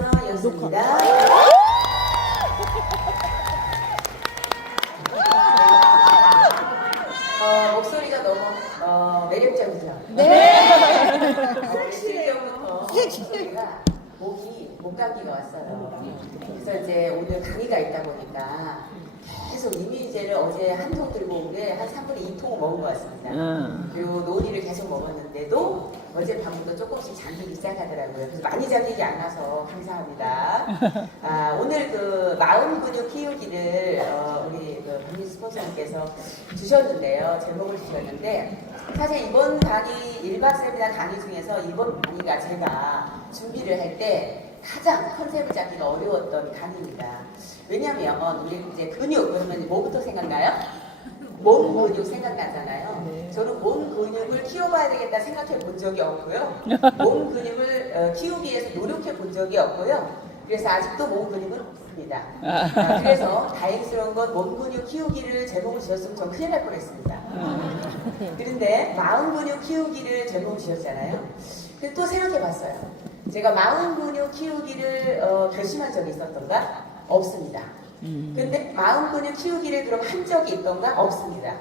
코너였습니다. 목소리가 너무 매력적이죠? 네. 일주일전부터 목소리가 목감기가 왔어요. 그래서 이제 오늘 강의가 있다 보니까 계속 이미지를 어제 한 통 들고 온 게 한 3분의 2통 먹은 것 같습니다. 그리고 논의를 계속 먹었는데도 어젯밤부터 조금씩 잠들기 시작하더라고요. 그래서 많이 잠들지 않아서 감사합니다. 오늘 그 마음 근육 키우기를 우리 그 박민 스폰서님께서 주셨는데요. 제목을 주셨는데 사실 이번 강의 1박 세미나 강의 중에서 이번 강의가 제가 준비를 할 때 가장 컨셉을 잡기가 어려웠던 강의입니다. 왜냐면 우리 이제 근육 그러면 뭐부터 생각나요? 몸 근육 생각나잖아요. 저는 몸 근육을 키워봐야 되겠다 생각해 본 적이 없고요. 몸 근육을 키우기 위해서 노력해 본 적이 없고요. 그래서 아직도 몸 근육은 없습니다. 그래서 다행스러운 건 몸 근육 키우기를 제목을 지었으면 전 큰일 날 뻔했습니다. 그런데 마음 근육 키우기를 제목을 지었잖아요. 근데 또 생각해 봤어요. 제가 마음 근육 키우기를 결심한 적이 있었던가? 없습니다. 근데 마음 근육 키우기를 그럼 한 적이 있던가? 없습니다.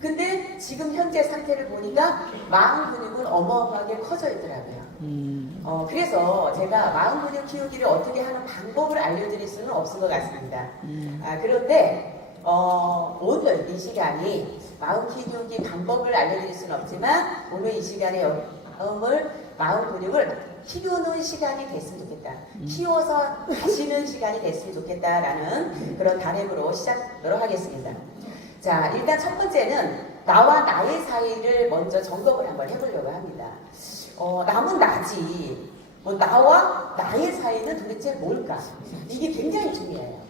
근데 지금 현재 상태를 보니까 마음 근육은 어마어마하게 커져 있더라고요. 그래서 제가 마음 근육 키우기를 어떻게 하는 방법을 알려드릴 수는 없을 것 같습니다. 그런데 오늘 이 시간이 마음 키우기 방법을 알려드릴 수는 없지만 오늘 이 시간에 마음 근육을 키우는 시간이 됐으면 좋겠다. 키워서 가시는 시간이 됐으면 좋겠다라는 그런 바람으로 시작하도록 하겠습니다. 자, 일단 첫 번째는 나와 나의 사이를 먼저 점검을 한번 해보려고 합니다. 남은 나지. 나와 나의 사이는 도대체 뭘까? 이게 굉장히 중요해요.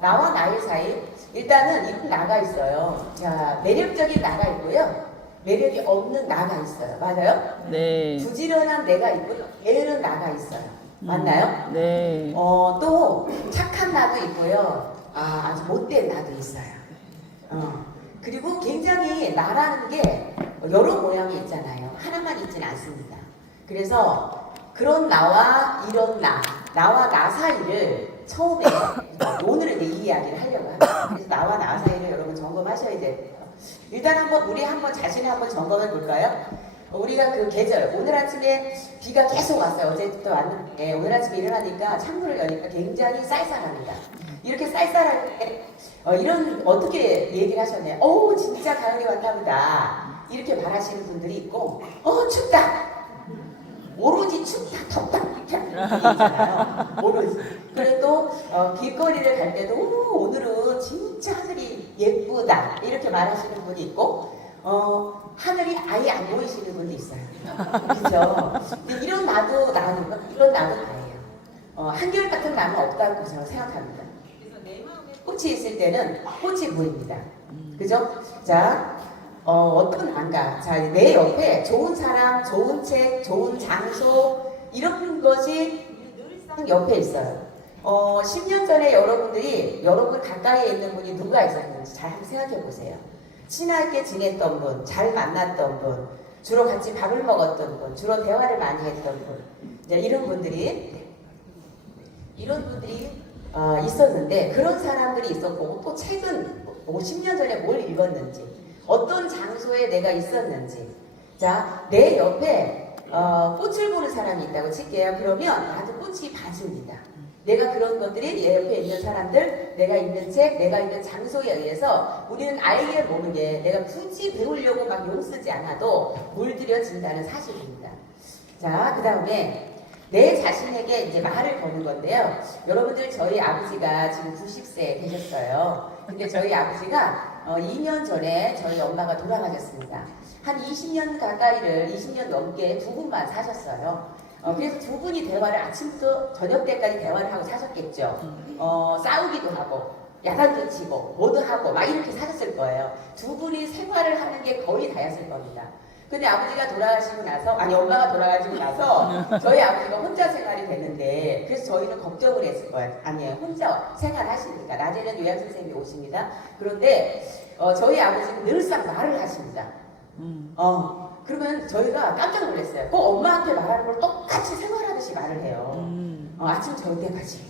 나와 나의 사이. 일단은 이런 나가 있어요. 자, 매력적인 나가 있고요. 매력이 없는 나가 있어요. 맞아요? 네. 부지런한 내가 있고요. 게으른 나가 있어요. 맞나요? 네. 또 착한 나도 있고요. 아주 못된 나도 있어요. 그리고 굉장히 나라는 게 여러 모양이 있잖아요. 하나만 있지는 않습니다. 그래서 그런 나와 이런 나와 나 사이를 처음에 오늘은 이 이야기를 하려고 합니다. 그래서 나와 나 사이를 여러분 점검하셔야 돼요. 일단 우리 한번 자신을 한번 점검해 볼까요? 우리가 그 계절, 오늘 아침에 비가 계속 왔어요. 어제부터 왔는데 오늘 아침에 일어나니까 창문을 여니까 굉장히 쌀쌀합니다. 이렇게 쌀쌀할 때 이런 어떻게 얘기를 하셨나요? 진짜 가을이 왔나 보다. 이렇게 말하시는 분들이 있고 춥다. 오로지 춥다, 덥다 이렇게 하는 분들이 있잖아요. 오로지. 그래도 길거리를 갈 때도 오늘은 진짜 하늘이 예쁘다 이렇게 말하시는 분이 있고 하늘이 아예 안 보이시는 분도 있어요. 그죠? 이런 나도 다예요. 한결 같은 나는 없다고 저는 생각합니다. 그래서 내 마음에 꽃이 있을 때는 꽃이 보입니다. 그죠? 자, 어떤 안가? 자, 내 옆에 좋은 사람, 좋은 책, 좋은 장소 이런 것이 늘상 옆에 있어요. 10년 전에 여러분 가까이에 있는 분이 누가 있었는지 잘 한번 생각해 보세요. 친하게 지냈던 분, 잘 만났던 분, 주로 같이 밥을 먹었던 분, 주로 대화를 많이 했던 분, 이제 이런 분들이 있었는데 그런 사람들이 있었고 또 최근 50년 전에 뭘 읽었는지 어떤 장소에 내가 있었는지 자, 내 옆에 꽃을 보는 사람이 있다고 칠게요. 그러면 나도 꽃이 봐줍니다. 내가 그런 것들이 내 옆에 있는 사람들, 내가 있는 책, 내가 있는 장소에 의해서 우리는 알게 모르게 내가 굳이 배우려고 막 용 쓰지 않아도 물들여진다는 사실입니다. 자, 그 다음에 내 자신에게 이제 말을 거는 건데요. 여러분들 저희 아버지가 지금 90세 되셨어요. 근데 저희 아버지가 2년 전에 저희 엄마가 돌아가셨습니다. 한 20년 넘게 두 분만 사셨어요. 그래서 두 분이 대화를 아침부터 저녁 때까지 대화를 하고 사셨겠죠. 싸우기도 하고 야단도 치고 뭐도 하고 막 이렇게 사셨을 거예요. 두 분이 생활을 하는 게 거의 다였을 겁니다. 근데 아버지가 돌아가시고 나서 엄마가 돌아가시고 나서 저희 아버지가 혼자 생활이 됐는데 그래서 저희는 걱정을 했을 거예요. 아니에요. 혼자 생활하시니까 낮에는 요양선생님이 오십니다. 그런데 저희 아버지는 늘상 말을 하십니다. 그러면 저희가 깜짝 놀랐어요. 꼭 엄마한테 말하는 걸 똑같이 생활하듯이 말을 해요. 아침 저녁 때까지.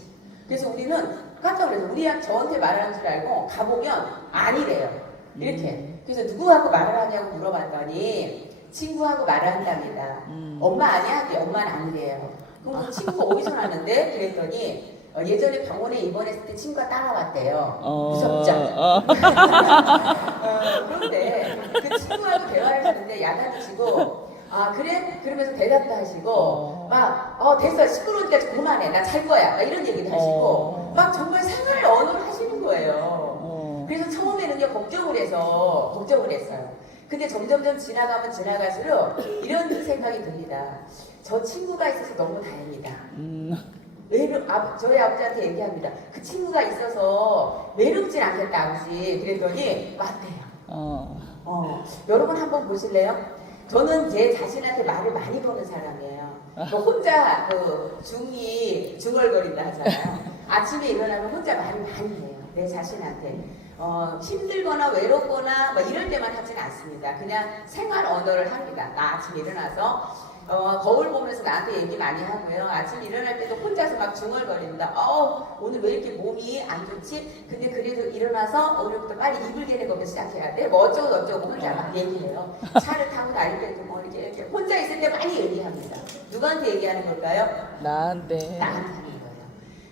그래서 우리는 깜짝 놀라서 저한테 말하는 줄 알고 가보면 아니래요. 이렇게. 그래서 누구하고 말을 하냐고 물어봤더니 친구하고 말을 한답니다. 엄마 아니야? 엄마는 아니래요. 그럼 그 친구가 어디서 나는데? 그랬더니 예전에 병원에 입원했을 때 친구가 따라왔대요. 무섭죠? 그런데 그 친구하고 대화를 하는데 야단을 치고 아 그래? 그러면서 대답도 하시고 막 됐어 시끄러우니까 그만해 나 잘 거야 막 이런 얘기도 하시고 막 정말 생활 언어를 하시는 거예요. 그래서 처음에는요 걱정을 했어요. 근데 점점점 지나가면 지나갈수록 이런 생각이 듭니다. 저 친구가 있어서 너무 다행이다. 저희 아버지한테 얘기합니다. 그 친구가 있어서 외롭진 않겠다 아버지. 그랬더니 맞대요. 여러분 한번 보실래요? 저는 제 자신한테 말을 많이 거는 사람이에요. 혼자 중얼거린다 하잖아요. 아침에 일어나면 혼자 말을 많이 해요. 내 자신한테. 힘들거나 외롭거나 뭐 이럴 때만 하진 않습니다. 그냥 생활 언어를 합니다. 나 아침에 일어나서 거울 보면서 나한테 얘기 많이 하고요. 아침 일어날 때도 혼자서 막 중얼거린다. 오늘 왜 이렇게 몸이 안 좋지? 근데 그래도 일어나서 오늘부터 빨리 이불 개는 거부터 시작해야 돼. 뭐 어쩌고 저쩌고 혼자 막 얘기해요. 차를 타고 다닐 때도 뭐 이렇게 혼자 있을 때 많이 얘기합니다. 누구한테 얘기하는 걸까요? 나한테 하는 거예요.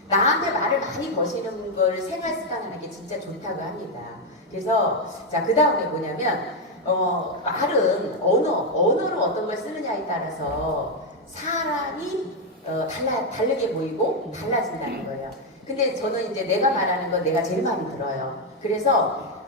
나한테 말을 많이 거시는 걸 생활 습관하는 게 진짜 좋다고 합니다. 그래서 자, 그 다음에 뭐냐면 말은 언어로 어떤 걸 쓰느냐에 따라서 사람이 다르게 보이고 달라진다는 거예요. 근데 저는 이제 내가 말하는 건 내가 제일 많이 들어요. 그래서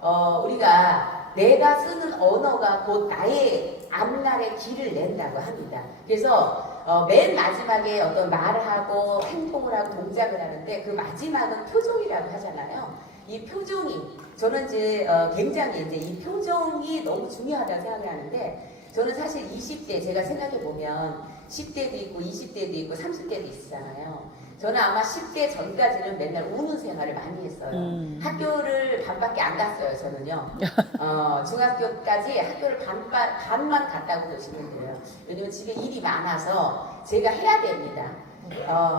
우리가 내가 쓰는 언어가 곧 나의 앞날의 길을 낸다고 합니다. 그래서 맨 마지막에 어떤 말을 하고 행동을 하고 동작을 하는데 그 마지막은 표정이라고 하잖아요. 이 표정이 저는 이제 굉장히 이제 이 표정이 너무 중요하다고 생각을 하는데 저는 사실 20대 제가 생각해 보면 10대도 있고 20대도 있고 30대도 있잖아요. 저는 아마 10대 전까지는 맨날 우는 생활을 많이 했어요. 학교를 반밖에 안 갔어요, 저는요. 중학교까지 학교를 반만 갔다고 보시면 돼요. 왜냐면 집에 일이 많아서 제가 해야 됩니다.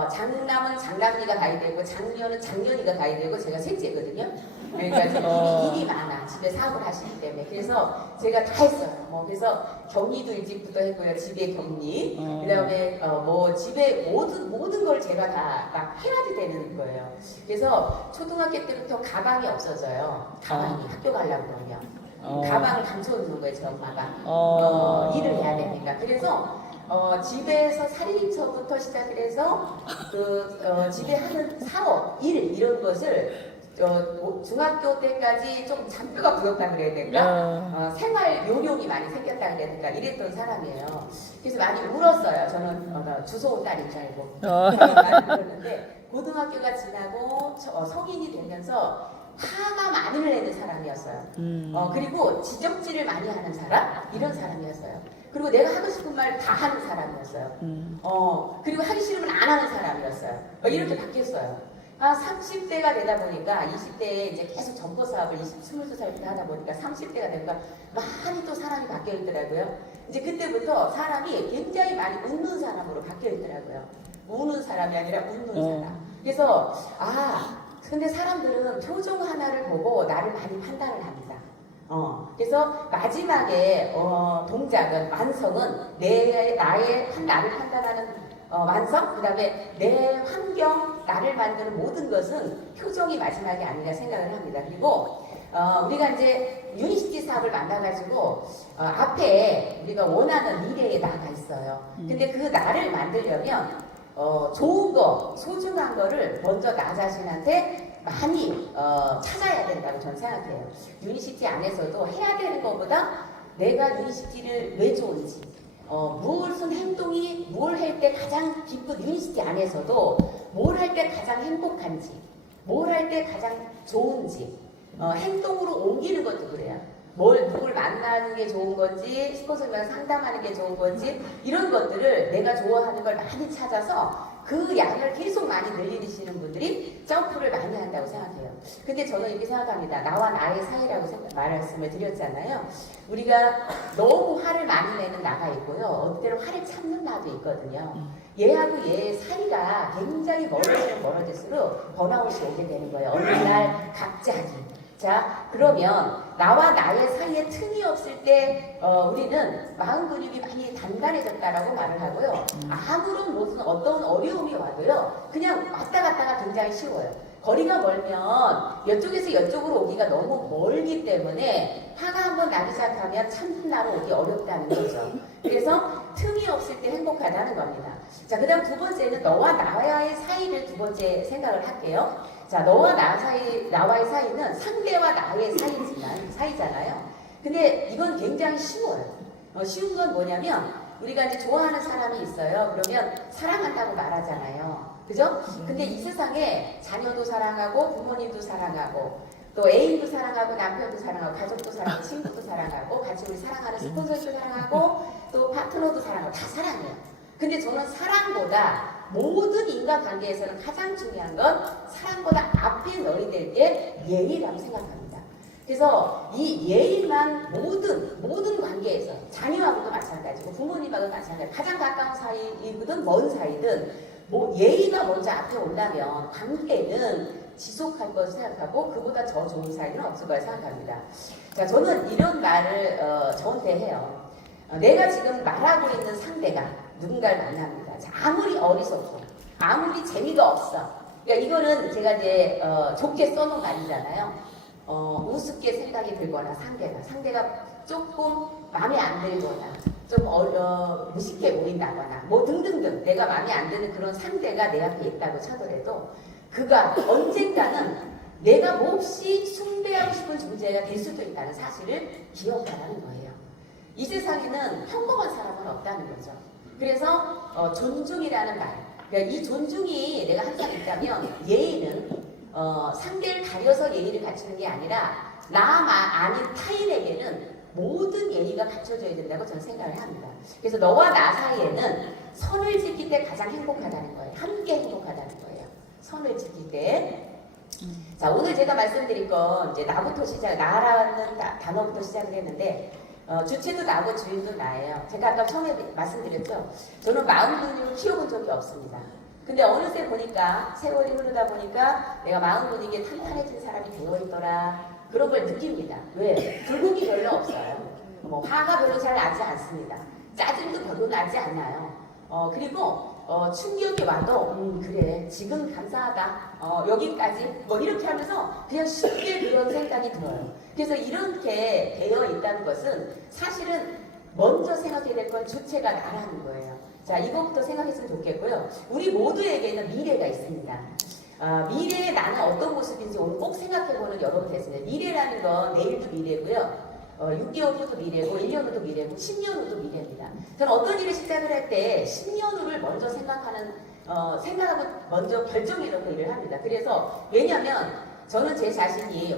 장남은 장남이가 가야 되고 장녀는 장녀이가 가야 되고 제가 셋째거든요. 그러니까 일이 많아 집에 사업을 하시기 때문에 그래서 제가 다 했어요. 그래서 격리도 일찍부터 했고요. 집에 격리 그다음에 뭐 집에 모든 걸 제가 다 막 해야 되는 거예요. 그래서 초등학교 때부터 가방이 없어져요. 가방이 학교 가려고 그러면 가방을 감춰놓는 거예요. 제 엄마가 일을 해야 되니까. 그래서 집에서 살림서부터 시작을 해서 집에 하는 사업, 일 이런 것을 중학교 때까지 좀 잔뼈가 굳었다 그래야 될까? 생활 요령이 많이 생겼다 그래야 될까? 이랬던 사람이에요. 그래서 많이 울었어요. 저는 주워온 딸인 줄 알고. 많이 울었는데 고등학교가 지나고 성인이 되면서 화가 많이 내는 사람이었어요. 그리고 지적질을 많이 하는 사람? 이런 사람이었어요. 그리고 내가 하고 싶은 말 다 하는 사람이었어요. 그리고 하기 싫으면 안 하는 사람이었어요. 이렇게 바뀌었어요. 30대가 되다 보니까 20대에 이제 계속 점포 사업을 22살부터 하다 보니까 30대가 되니까 많이 또 사람이 바뀌어 있더라고요. 이제 그때부터 사람이 굉장히 많이 웃는 사람으로 바뀌어 있더라고요. 우는 사람이 아니라 웃는 사람. 그래서 근데 사람들은 표정 하나를 보고 나를 많이 판단을 합니다. 그래서 마지막에 동작은 완성은 나를 판단하는 완성, 그 다음에 내 환경, 나를 만드는 모든 것은 표정이 마지막이 아니라 생각을 합니다. 그리고 우리가 이제 유니시티 사업을 만나가지고 앞에 우리가 원하는 미래에 나가 있어요. 근데 그 나를 만들려면 좋은 거, 소중한 거를 먼저 나 자신한테 많이 찾아야 된다고 저는 생각해요. 유니시티 안에서도 해야 되는 것보다 내가 유니시티를 왜 좋은지 무슨 행동이 뭘 할 때 가장 기쁜 유니시티 안에서도 뭘 할 때 가장 행복한지 뭘 할 때 가장 좋은지 행동으로 옮기는 것도 그래요. 누굴 만나는 게 좋은 건지 스폰서랑 상담하는 게 좋은 건지 이런 것들을 내가 좋아하는 걸 많이 찾아서 그 양을 계속 많이 늘리시는 분들이 점프를 많이 한다고 생각해요. 근데 저는 이렇게 생각합니다. 나와 나의 사이라고 말씀을 드렸잖아요. 우리가 너무 화를 많이 내는 나가 있고요. 어떤 때는 화를 참는 나도 있거든요. 얘하고 얘의 사이가 관계가 굉장히 멀어지면 멀어질수록 번아웃이 오게 되는 거예요. 어느 날 갑자기. 자, 그러면 나와 나의 사이에 틈이 없을 때 우리는 마음 근육이 많이 단단해졌다라고 말을 하고요. 아무런 무슨 어떤 어려움이 와도요. 그냥 왔다 갔다가 굉장히 쉬워요. 거리가 멀면 이쪽에서 이쪽으로 오기가 너무 멀기 때문에 화가 한번 나기 시작하면 참나로 오기 어렵다는 거죠. 그래서 틈이 없을 때 행복하다는 겁니다. 자, 그 다음 두 번째는 너와 나와의 사이를 두 번째 생각을 할게요. 자, 너와 나와의 사이는 상대와 나의 사이잖아요. 근데 이건 굉장히 쉬워요. 쉬운 건 뭐냐면 우리가 이제 좋아하는 사람이 있어요. 그러면 사랑한다고 말하잖아요. 그죠? 근데 이 세상에 자녀도 사랑하고 부모님도 사랑하고 또 애인도 사랑하고 남편도 사랑하고 가족도 사랑하고 친구도 사랑하고 같이 우리 사랑하는 스폰서도 사랑하고 또 파트너도 사랑하고 다 사랑해요. 근데 저는 사랑보다 모든 인간관계에서는 가장 중요한 건 사랑보다 앞에 넣어야 될 게 예의라고 생각합니다. 그래서 이 예의만 모든 관계에서 자녀하고도 마찬가지고 부모님하고도 마찬가지고 가장 가까운 사이이든 먼 사이든 뭐 예의가 먼저 앞에 온다면 관계는 지속할 것을 생각하고 그보다 더 좋은 사이는 없을 거라 생각합니다. 자, 저는 이런 말을 저한테 해요. 내가 지금 말하고 있는 상대가 누군가를 만납니다. 자, 아무리 어리석고 아무리 재미가 없어. 그러니까 이거는 제가 이제 좋게 써놓은 말이잖아요. 우습게 생각이 들거나 상대가 조금 마음에 안 들거나 좀 무식해 보인다거나 뭐 등등등 내가 마음에 안 드는 그런 상대가 내 앞에 있다고 쳐더라도 그가 언젠가는 내가 몹시 숭배하고 싶은 존재가 될 수도 있다는 사실을 기억하라는 거예요. 이 세상에는 평범한 사람은 없다는 거죠. 그래서 존중이라는 말, 그러니까 이 존중이 내가 항상 있다면 예의는 상대를 가려서 예의를 갖추는 게 아니라 아닌 타인에게는 모든 예의가 갖춰져야 된다고 저는 생각을 합니다. 그래서 너와 나 사이에는 선을 지킬 때 가장 행복하다는 거예요. 함께 행복하다는 거예요. 선을 지킬 때. 자, 오늘 제가 말씀드릴 건 이제 나라는 단어부터 시작을 했는데 주체도 나고 주인도 나예요. 제가 아까 처음에 말씀드렸죠. 저는 마음 근육을 키워본 적이 없습니다. 근데 어느새 보니까 세월이 흐르다 보니까 내가 마음 근육이 탄탄해진 사람이 되어있더라. 그런 걸 느낍니다. 왜? 굴곡이 별로 없어요. 뭐 화가 별로 잘 나지 않습니다. 짜증도 별로 나지 않아요. 그리고 충격이 와도 그래 지금 감사하다. 여기까지 뭐 이렇게 하면서 그냥 쉽게 그런 생각이 들어요. 그래서 이렇게 되어 있다는 것은 사실은 먼저 생각해야 될 건 주체가 나라는 거예요. 자, 이것부터 생각했으면 좋겠고요. 우리 모두에게는 미래가 있습니다. 미래의 나는 어떤 모습인지 오늘 꼭 생각해보는 여러분 됐습니다. 미래라는 건 내일도 미래고요. 6개월 후도 미래고 1년 후도 미래고 10년 후도 미래입니다. 저는 어떤 일을 시작을 할 때 10년 후를 먼저 생각하고 먼저 결정해놓고 일을 합니다. 그래서 왜냐하면 저는 제 자신이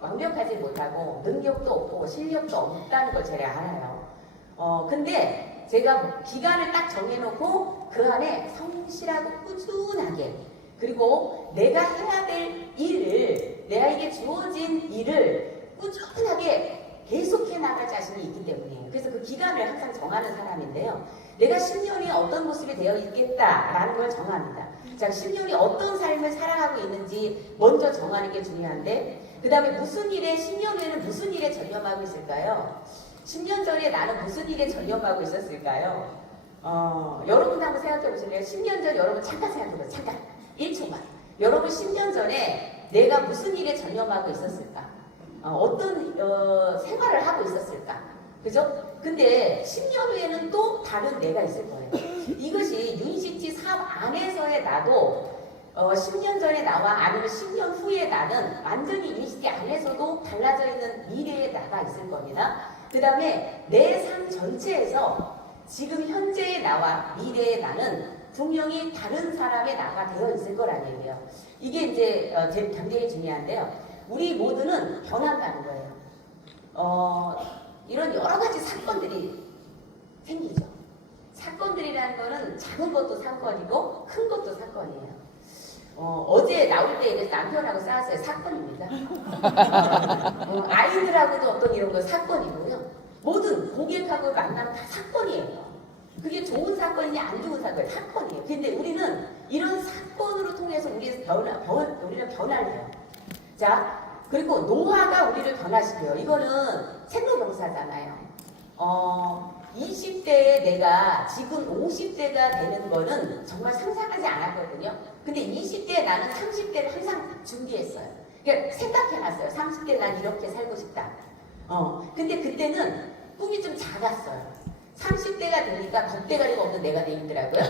완벽하지 못하고 능력도 없고 실력도 없다는 걸 제가 알아요. 근데 제가 기간을 딱 정해놓고 그 안에 성실하고 꾸준하게 그리고 내가 해야 될 일을 내가 주어진 일을 꾸준하게 계속해 나갈 자신이 있기 때문이에요. 그래서 그 기간을 항상 정하는 사람인데요. 내가 10년이 어떤 모습이 되어 있겠다라는 걸 정합니다. 자, 10년이 어떤 삶을 살아가고 있는지 먼저 정하는 게 중요한데 그 다음에 10년 후에는 무슨 일에 전념하고 있을까요? 10년 전에 나는 무슨 일에 전념하고 있었을까요? 여러분 한번 생각해 보실래요? 10년 전 여러분 잠깐 생각해 보세요. 잠깐 1초만. 여러분 10년 전에 내가 무슨 일에 전념하고 있었을까? 어떤 생활을 하고 있었을까? 그죠? 근데 10년 후에는 또 다른 내가 있을 거예요. 이것이 윤식지 사업 안에서의 나도 10년 전에 나와 아니면 10년 후에 나는 완전히 윤식지 안에서도 달라져 있는 미래의 나가 있을 겁니다. 그 다음에 내 삶 전체에서 지금 현재의 나와 미래의 나는 분명히 다른 사람의 나가 되어 있을 거라는 얘기예요. 이게 이제 굉장히 중요한데요. 우리 모두는 변한다는 거예요. 이런 여러 가지 사건들이 생기죠. 사건들이라는 거는 작은 것도 사건이고 큰 것도 사건이에요. 어제 나올 때 이제 남편하고 싸웠어요. 사건입니다. 아이들하고도 어떤 이런 거 사건이고요. 모든 고객하고 만나면 다 사건이에요. 그게 좋은 사건이냐 안 좋은 사건이에요. 근데 우리는 이런 우리는 변화해요. 자, 그리고 노화가 우리를 변화시켜요. 이거는 생로병사잖아요. 20대에 내가 지금 50대가 되는 거는 정말 상상하지 않았거든요. 근데 20대에 나는 30대를 항상 준비했어요. 그러니까 생각해놨어요. 30대 난 이렇게 살고 싶다. 근데 그때는 꿈이 좀 작았어요. 30대가 되니까 겁대가리가 없는 내가 되더라고요.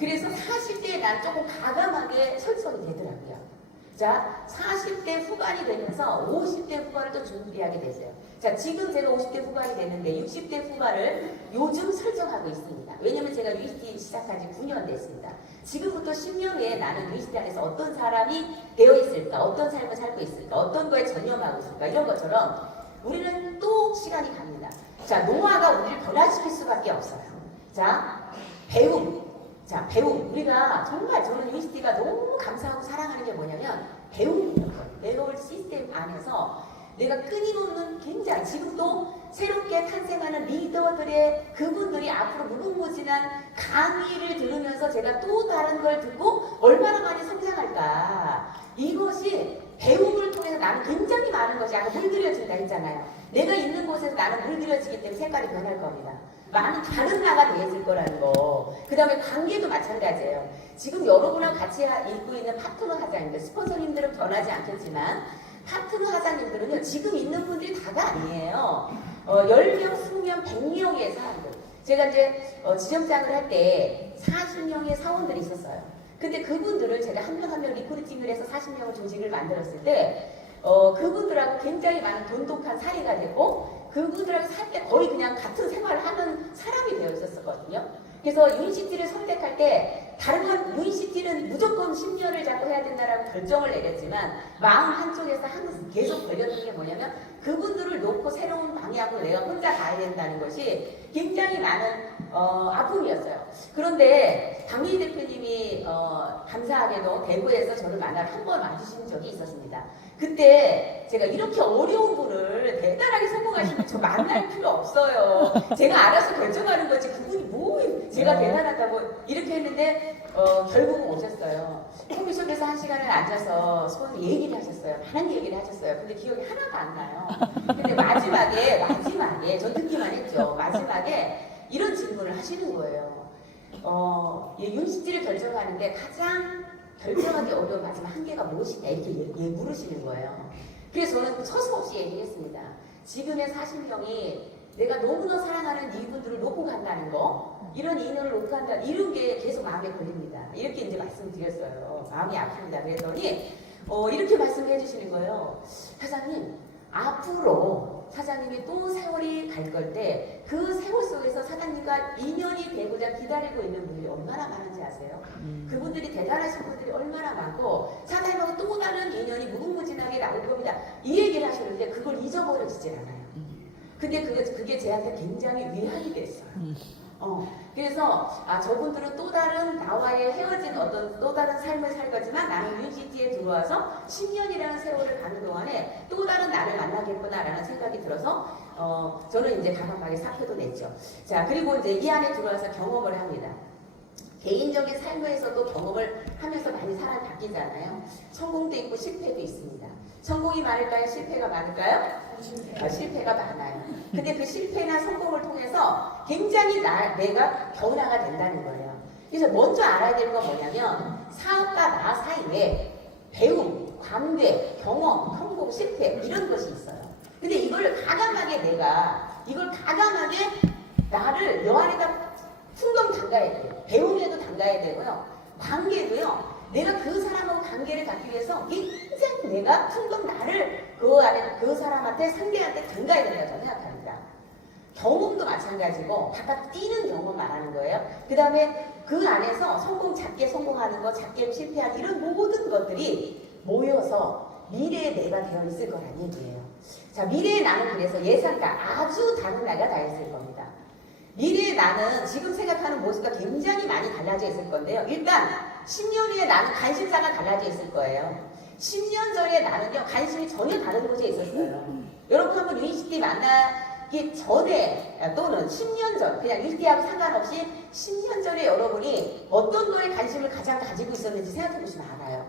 그래서 40대에 난 조금 과감하게 설정이 되더라고요. 자, 40대 후반이 되면서 50대 후반을 또 준비하게 됐어요. 자, 지금 제가 50대 후반이 됐는데 60대 후반을 요즘 설정하고 있습니다. 왜냐면 제가 UECT 시작한 지 9년 됐습니다. 지금부터 10년 후에 나는 UECT 안에서 어떤 사람이 되어 있을까, 어떤 삶을 살고 있을까, 어떤 거에 전념하고 있을까, 이런 것처럼 우리는 또 시간이 갑니다. 자, 노화가 우리를 변화시킬 수밖에 없어요. 자, 배움. 자, 배움. 우리가 정말 저는 UECT가 너무 감사하고 사랑하는 게 뭐냐면 배움이에요. 배울 시스템 안에서 내가 끊임없는 굉장히 지금도 새롭게 탄생하는 리더들의 그분들이 앞으로 무궁무진한 강의를 들으면서 제가 또 다른 걸 듣고 얼마나 많이 성장할까. 이것이 배움을 통해서 나는 굉장히 많은 것이 아까 물들여진다 했잖아요. 내가 있는 곳에서 나는 물들여지기 때문에 색깔이 변할 겁니다. 많은 다른 나가 되어있을 거라는 거. 그 다음에 관계도 마찬가지예요. 지금 여러분하고 같이 읽고 있는 파트너 사장님들, 스폰서님들은 변하지 않겠지만 파트너 사장님들은요, 지금 있는 분들이 다가 아니에요. 10명, 20명, 100명의 사람들. 제가 이제 지점장을 할 때 40명의 사원들이 있었어요. 근데 그분들을 제가 한 명 한 명 리크루팅을 해서 40명을 조직을 만들었을 때 그분들하고 굉장히 많은 돈독한 사이가 됐고 그분들하고 살 때 거의 그냥 같은 생활을 하는 사람이 되어 있었거든요. 그래서 유니시티를 선택할 때 다른 한 유니시티는 무조건 10년을 잡고 해야 된다라고 결정을 내렸지만 마음 한쪽에서 항상 계속 걸렸던 게 뭐냐면 그분들을 놓고 새로운 방향으로 내가 혼자 가야 된다는 것이 굉장히 많은 아픔이었어요. 그런데 강희 대표님이 감사하게도 대구에서 저를 만나러 한 번 와주신 적이 있었습니다. 그때 제가 이렇게 어려운 분을 대단하게 성공하시면 저 만날 필요 없어요. 제가 알아서 결정하는 거지 그분이 뭐 제가 대단하다고 이렇게 했는데 결국은 오셨어요. 커피숍에서 1시간을 앉아서 서로 얘기를 하셨어요. 많은 얘기를 하셨어요. 근데 기억이 하나도 안 나요. 근데 마지막에 전 듣기만 했죠. 마지막에 이런 질문을 하시는 거예요. 유니시티를 결정하는데 가장 결정하기 어려운 마지막 한계가 무엇이냐 이렇게 물으시는 거예요. 그래서 저는 서슴없이 얘기했습니다. 지금의 40명이 내가 너무나 사랑하는 이분들을 놓고 간다는 거, 이런 인연을 놓고 간다, 이런 게 계속 마음에 걸립니다. 이렇게 이제 말씀드렸어요. 마음이 아픕니다. 그랬더니 이렇게 말씀해 주시는 거예요. 사장님, 앞으로 사장님이 또 세월이 갈 걸 때 그 세월 속에서 사장님과 인연이 되고자 기다리고 있는 분들이 얼마나 많은지 아세요? 그분들이 대단하신 분들이 얼마나 많고 사장님하고 또 다른 인연이 무궁무진하게 나올 겁니다. 이 얘기를 하시는데 그걸 잊어버리질 않아요. 근데 그게 제한테 굉장히 위안이 됐어요. 그래서 저분들은 또 다른 나와의 헤어진 어떤 또 다른 삶을 살 거지만 나는 유니시티에 들어와서 10년이라는 세월을 가는 동안에 또 다른 나를 만나겠구나라는 생각이 들어서 저는 이제 과감하게 사표도 냈죠. 자, 그리고 이제 이 안에 들어와서 경험을 합니다. 개인적인 삶에서도 경험을 하면서 많이 사람이 바뀌잖아요. 성공도 있고 실패도 있습니다. 성공이 많을까요? 실패가 많을까요? 실패가 많아요. 근데 그 실패나 성공을 통해서 굉장히 내가 변화가 된다는 거예요. 그래서 먼저 알아야 되는 건 뭐냐면 사업과 나 사이에 배움, 관계, 경험, 성공, 실패 이런 것이 있어요. 근데 이걸 과감하게 나를 여 안에다 풍덩 담가야 돼요. 배움에도 담가야 되고요. 관계도요. 내가 그 사람하고 관계를 갖기 위해서 굉장히 내가 풍덩 나를 그 사람한테 상대한테 담가야 된다고 저는 생각합니다. 경험도 마찬가지고 바깥 뛰는 경험 말하는 거예요. 그 다음에 그 안에서 작게 성공하는 거, 작게 실패하는 이런 모든 것들이 모여서 미래의 내가 되어 있을 거란 얘기예요. 자, 미래의 나는 그래서 예상과 아주 다른 나가 다 있을 겁니다. 미래의 나는 지금 생각하는 모습과 굉장히 많이 달라져 있을 건데요. 일단 10년 후에 나는 관심사가 달라져 있을 거예요. 10년 전에 나는요, 관심이 전혀 다른 곳에 있었어요. 여러분 한번 유니시티 만나기 전에 또는 10년 전, 그냥 유니시티하고 상관없이 10년 전에 여러분이 어떤 거에 관심을 가장 가지고 있었는지 생각해 보시면 알아요.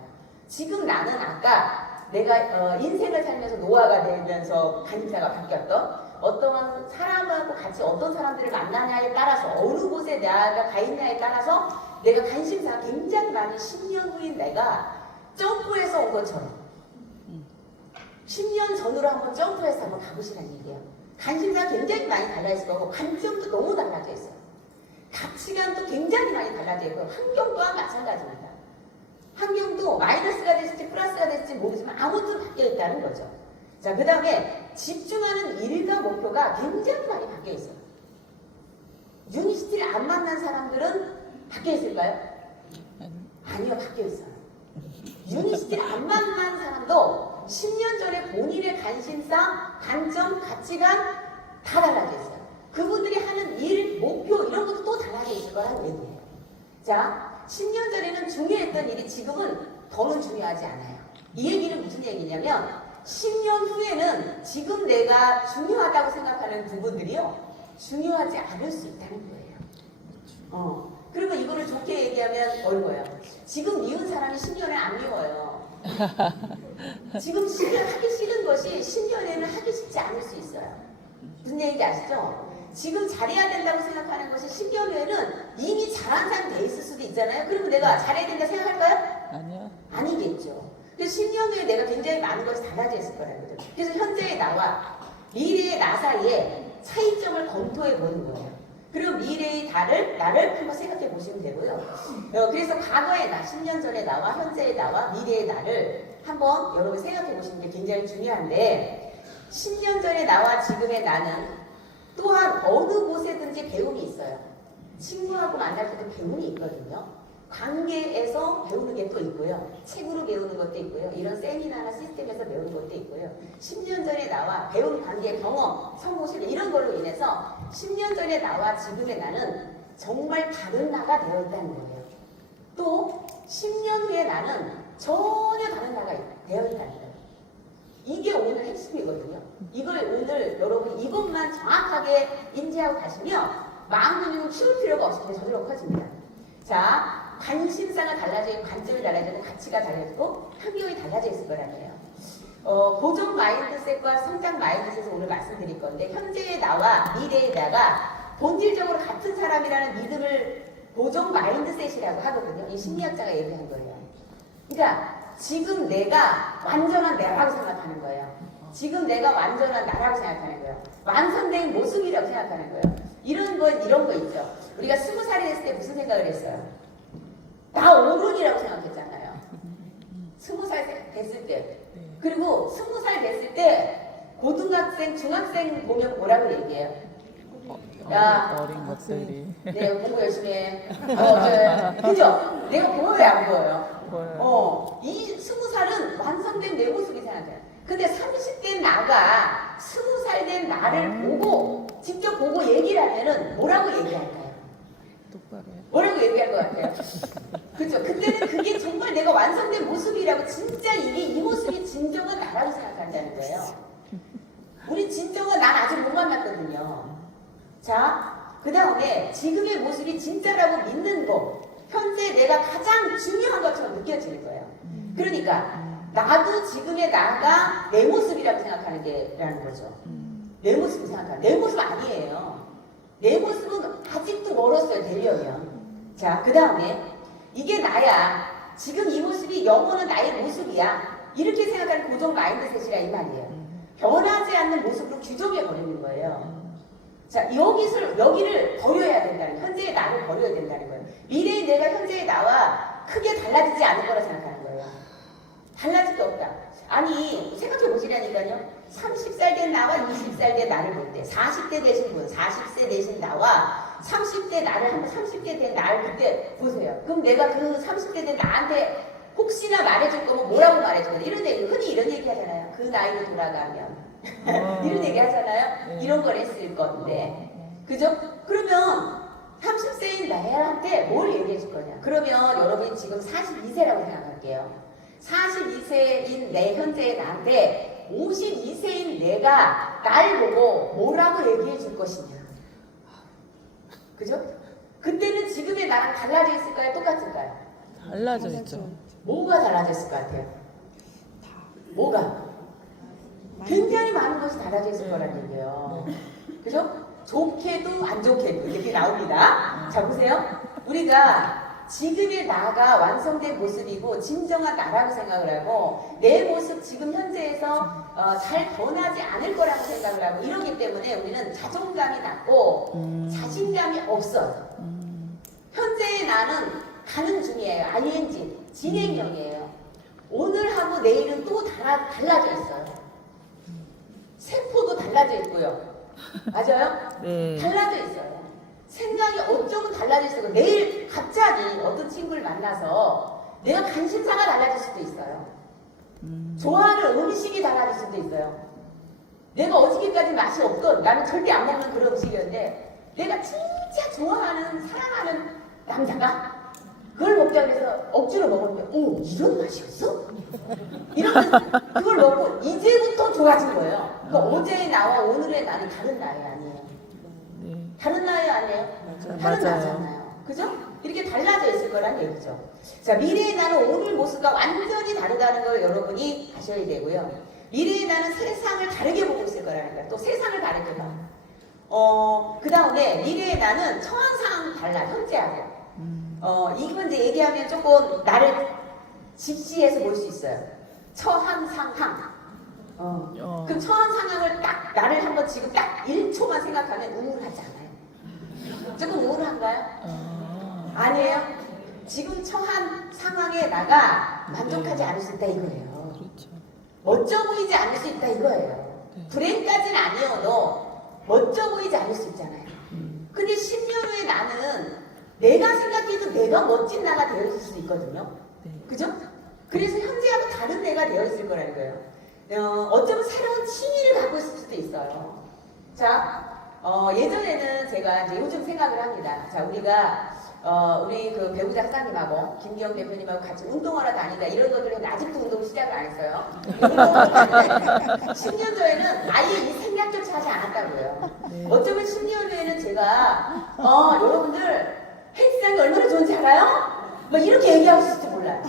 지금 나는 아까 내가 인생을 살면서 노화가 되면서 관심사가 바뀌었던 어떤 사람하고 같이 어떤 사람들을 만나냐에 따라서 어느 곳에 내가 가 있냐에 따라서 내가 관심사가 굉장히 많은 10년 후인 내가 점프해서 온 것처럼 10년 전으로 한번 점프해서 한번 가보시라는 얘기예요. 관심사가 굉장히 많이 달라있을 거고 관점도 너무 달라져 있어요. 가치관도 굉장히 많이 달라져 있고 환경 또한 마찬가지입니다. 환경도 마이너스가 됐을지 플러스가 됐을지 모르지만 아무튼 바뀌어 있다는 거죠. 자, 그 다음에 집중하는 일과 목표가 굉장히 많이 바뀌어 있어요. 유니시티를 안 만난 사람들은 바뀌어 있을까요? 아니요, 바뀌어 있어요. 유니시티를 안 만난 사람도 10년 전에 본인의 관심사, 관점, 가치관 다 달라져 있어요. 그분들이 하는 일, 목표 이런 것도 또 달라져 있을 거라는 얘기예요. 자, 10년 전에는 중요했던 일이 지금은 더는 중요하지 않아요. 이 얘기는 무슨 얘기냐면 10년 후에는 지금 내가 중요하다고 생각하는 부분들이요 중요하지 않을 수 있다는 거예요. 그리고 이거를 좋게 얘기하면 어려워요. 지금 미운 사람이 10년에 안 미워요. 지금 하기 싫은 것이 10년에는 하기 싫지 않을 수 있어요. 무슨 얘기인지 아시죠? 지금 잘해야 된다고 생각하는 것이 10년 후에는 이미 잘한 사람이 돼 있을 수도 있잖아요. 그러면 내가 잘해야 된다 생각할까요? 아니요. 아니겠죠. 그래서 10년 후에 내가 굉장히 많은 것이 달라져 있을 거라거든요. 그래서 현재의 나와 미래의 나 사이에 차이점을 검토해 보는 거예요. 그리고 미래의 나를 한번 생각해 보시면 되고요. 그래서 과거의 나, 10년 전의 나와 현재의 나와 미래의 나를 한번 여러분 생각해 보시는 게 굉장히 중요한데 10년 전의 나와 지금의 나는 또한 어느 곳에든지 배움이 있어요. 친구하고 만날 때도 배움이 있거든요. 관계에서 배우는 게 또 있고요. 책으로 배우는 것도 있고요. 이런 세미나나 시스템에서 배우는 것도 있고요. 10년 전에 나와 배운 관계, 경험, 성공 실력 이런 걸로 인해서 10년 전에 나와 지금의 나는 정말 다른 나가 되어 있다는 거예요. 또 10년 후에 나는 전혀 다른 나가 되어 있다는 거예요. 이게 오늘 핵심이거든요. 이걸 오늘 여러분 이것만 정확하게 인지하고 가시면 마음 근육은 키울 필요가 없이 그냥 저절로 커집니다. 자, 관심사가 달라지고 관점이 달라지고 가치가 달라지고 환경이 달라져 있을 거라네요. 고정 마인드셋과 성장 마인드셋을 오늘 말씀드릴 건데 현재의 나와 미래의 나가 본질적으로 같은 사람이라는 믿음을 고정 마인드셋이라고 하거든요. 이 심리학자가 얘기한 거예요. 그러니까 지금 내가 완전한 나라고 생각하는 거예요. 지금 내가 완전한 나라고 생각하는 거예요. 완성된 모습이라고 생각하는 거예요. 이런 거 있죠. 우리가 20살이 됐을 때 무슨 생각을 했어요? 나 어른이라고 생각했잖아요. 20살 됐을 때. 그리고 20살 됐을 때 고등학생, 중학생 보면 뭐라고 얘기해요? 야, 어린 것들이. 내가 공부 열심히 해. 그죠? 내가 보여요, 안 보여요? 이 20살은 완성된 내 모습이 생각해요. 근데 30대 나가 20살 된 나를 보고, 직접 보고 얘기를 하면은 뭐라고 얘기할까요? 똑바로 해. 뭐라고 얘기할 것 같아요? 그죠? 그때는 그게 정말 내가 완성된 모습이라고, 진짜 이 모습이 진정한 나라고 생각한다는 거예요. 우리 진정한 난 아직 못 만났거든요. 자, 그 다음에 지금의 모습이 진짜라고 믿는 거, 현재 내가 가장 중요한 것처럼 느껴지는 거예요. 그러니까 나도 지금의 나가 내 모습이라고 생각하는 게라는 거죠. 내 모습을 생각하는, 내 모습 아니에요. 내 모습은 아직도 멀었어요, 되려면. 자, 그 다음에 이게 나야. 지금 이 모습이 영원한 나의 모습이야. 이렇게 생각하는 고정 마인드셋이라 이 말이에요. 변하지 않는 모습으로 규정해 버리는 거예요. 자, 여기를 버려야 된다는 거예요. 현재의 나를 버려야 된다는 거예요. 미래의 내가 현재의 나와 크게 달라지지 않을 거라 생각하는 거예요. 달라질 게 없다. 아니, 생각해 보시라니까요. 30살 된 나와 20살 된 나를 볼 때, 40대 되신 분, 40세 되신 나와 30대 나를 한번 30대 된 나를 그때 보세요. 그럼 내가 그 30대 된 나한테 혹시나 말해줄 거면 뭐라고 말해줄 거냐. 이런 얘기, 흔히 이런 얘기 하잖아요. 그 나이로 돌아가면. 이런 얘기 하잖아요. 이런 걸 했을 건데. 그죠? 그러면 30세인 나한테 뭘 얘기해 줄 거냐. 그러면 여러분이 지금 42세라고 생각할게요. 42세인 내 현재의 나한테 52세인 내가 날 보고 뭐라고 얘기해 줄 것이냐. 그죠? 그때는 지금의 나랑 달라져 있을까요? 똑같을까요? 달라져 있죠. 뭐가 달라졌을 것 같아요? 뭐가? 굉장히 많은 것이 달라져 있을 거라는 얘기예요. 그죠? 좋게도 안 좋게도 이렇게 나옵니다. 자, 보세요. 우리가 지금의 나가 완성된 모습이고 진정한 나라고 생각을 하고 내 모습 지금 현재에서 잘 변하지 않을 거라고 생각을 하고 이러기 때문에 우리는 자존감이 낮고 자신감이 없어요. 현재의 나는 가는 중이에요. ing, 진행형이에요. 오늘하고 내일은 또 달라져 있어요. 세포도 달라져 있고요. 맞아요? 네. 달라져 있어요. 생각이 어쩌면 달라질 수도 있고 내일 갑자기 어떤 친구를 만나서 내가 관심사가 달라질 수도 있어요. 좋아하는 음식이 달라질 수도 있어요. 내가 어저께까지 맛이 없던 나는 절대 안 먹는 그런 음식이었는데 내가 진짜 좋아하는 사랑하는 남자가 그걸 먹자고 해서 억지로 먹었는데 오 이런 맛이었어? 이러면서 그걸 먹고 이제부터 좋아진 거예요. 그러니까 어제의 나와 오늘의 나는 다른 나이 아니에요. 네. 다른 나이 아니에요? 다른 맞아요. 나잖아요. 그죠? 이렇게 달라져 있을 거란 얘기죠. 자, 미래의 나는 오늘 모습과 완전히 다르다는 걸 여러분이 아셔야 되고요. 미래의 나는 세상을 다르게 보고 있을 거라는 거예요. 또 세상을 다르게 봐. 그 다음에 미래의 나는 처한 상황 달라, 현재하고. 이건 이제 얘기하면 조금 나를 직시해서 볼 수 있어요. 처한 상황. 그럼 처한 상황을 딱 나를 한번 지금 딱 1초만 생각하면 우울하지 않아요? 조금 우울한가요? 아니에요? 지금 처한 상황에 나가 만족하지 않을 수 있다 이거예요. 그렇죠. 멋져 보이지 않을 수 있다 이거예요. 불행까지는 아니어도 멋져 보이지 않을 수 있잖아요. 근데 10년 후에 나는 내가 생각해도 내가 멋진 나가 되어 있을 수 있거든요. 그죠? 그래서 현재하고 다른 내가 되어 있을 거라는 거예요. 어쩌면 새로운 취미를 갖고 있을 수도 있어요. 자, 예전에는 제가 이제 요즘 생각을 합니다. 자, 우리가 우리 그 배우자 사장님하고 김기영 대표님하고 같이 운동하러 다니다 이런 것들을 했는데 아직도 운동 시작을 안 했어요. 10년 전에는 아예 이 생각조차 하지 않았다고요. 네. 어쩌면 10년 후에는 제가 여러분들 헬스장이 얼마나 좋은지 알아요? 뭐 이렇게 얘기하고 있을지 몰라요.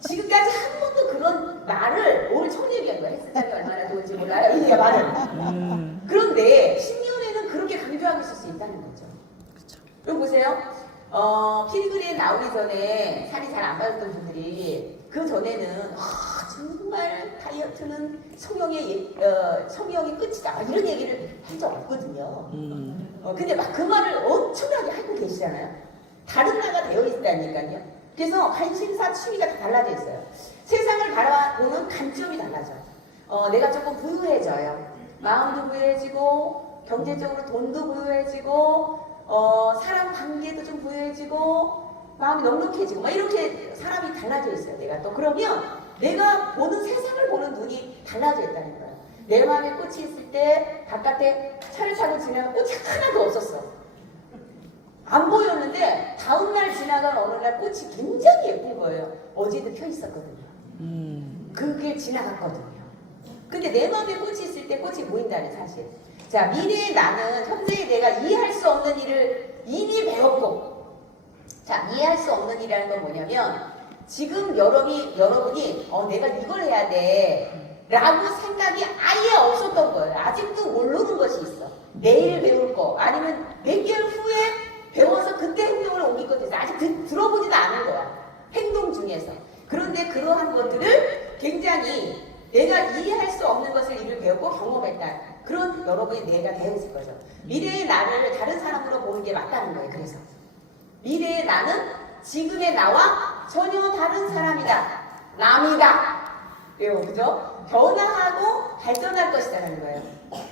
지금까지 한 번도 그런 말을 오늘 처음 얘기한 거야. 헬스장이 얼마나 좋은지 몰라요. 이 말을. 그런데 10년에는 그렇게 강조하고 있을 수 있다는 거죠. 그렇죠. 여기 보세요. 필그레에 나오기 전에 살이 잘 안 빠졌던 분들이 그 전에는 정말 다이어트는 성형의 끝이다 이런 얘기를 한 적 없거든요. 근데 막 그 말을 엄청나게 하고 계시잖아요. 다른 나가 되어 있다니까요. 그래서 관심사, 취미가 다 달라져 있어요. 세상을 바라보는 관점이 달라져요. 내가 조금 부유해져요. 마음도 부유해지고 경제적으로 돈도 부유해지고 사람 관계도 좀 부유해지고 마음이 넉넉해지고 막 이렇게 사람이 달라져 있어요. 내가 또 그러면 내가 보는 세상을 보는 눈이 달라져 있다는 거예요. 내 마음에 꽃이 있을 때 바깥에 차를 타고 지나가 꽃이 하나도 없었어. 안 보였는데 다음날 지나간 어느 날 꽃이 굉장히 예쁜 거예요. 어제도 펴 있었거든요. 그게 지나갔거든요. 근데 내 마음에 꽃이 있을 때 꽃이 보인다는 사실. 자, 미래의 나는 현재의 내가 이해할 수 없는 일을 이미 배웠고, 자, 이해할 수 없는 일이라는 건 뭐냐면 지금 여러분이 내가 이걸 해야 돼 라고 생각이 아예 없었던 거예요. 아직도 모르는 것이 있어. 내일 배울 거 아니면 몇 개월 후에 배워서 그때 행동을 옮길 것도 있어. 아직 들어보지도 않은 거야. 행동 중에서. 그런데 그러한 것들을 굉장히 내가 이해할 수 없는 것을 이를 배웠고 경험했다. 그런 여러분의 내가 되어 있을 거죠. 미래의 나를 다른 사람으로 보는 게 맞다는 거예요. 그래서 미래의 나는 지금의 나와 전혀 다른 사람이다. 남이다. 왜요? 그죠? 변화하고 발전할 것이라는 거예요.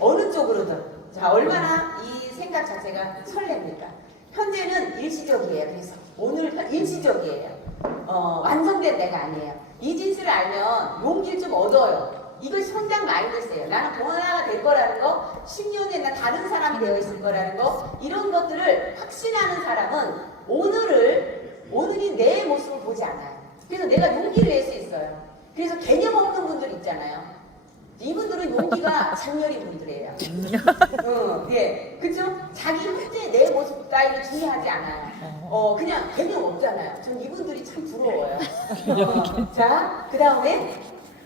어느 쪽으로든. 자, 얼마나 이 생각 자체가 설렙니까? 현재는 일시적이에요. 그래서 오늘 일시적이에요. 완성된 내가 아니에요. 이 진실을 알면 용기를 좀 얻어요. 이것이 성장 마인드세요. 나는 변화가 될 거라는 거, 10년에 나 다른 사람이 되어 있을 거라는 거, 이런 것들을 확신하는 사람은 오늘이 내 모습을 보지 않아요. 그래서 내가 용기를 낼 수 있어요. 그래서 개념 없는 분들 있잖아요. 이분들은 용기가 장렬인 분들이에요. 예, 그죠? 자기 현재 내 모습 따위를 중요하지 않아요. 그냥 개념 없잖아요. 전 이분들이 참 부러워요. 자, 그 다음에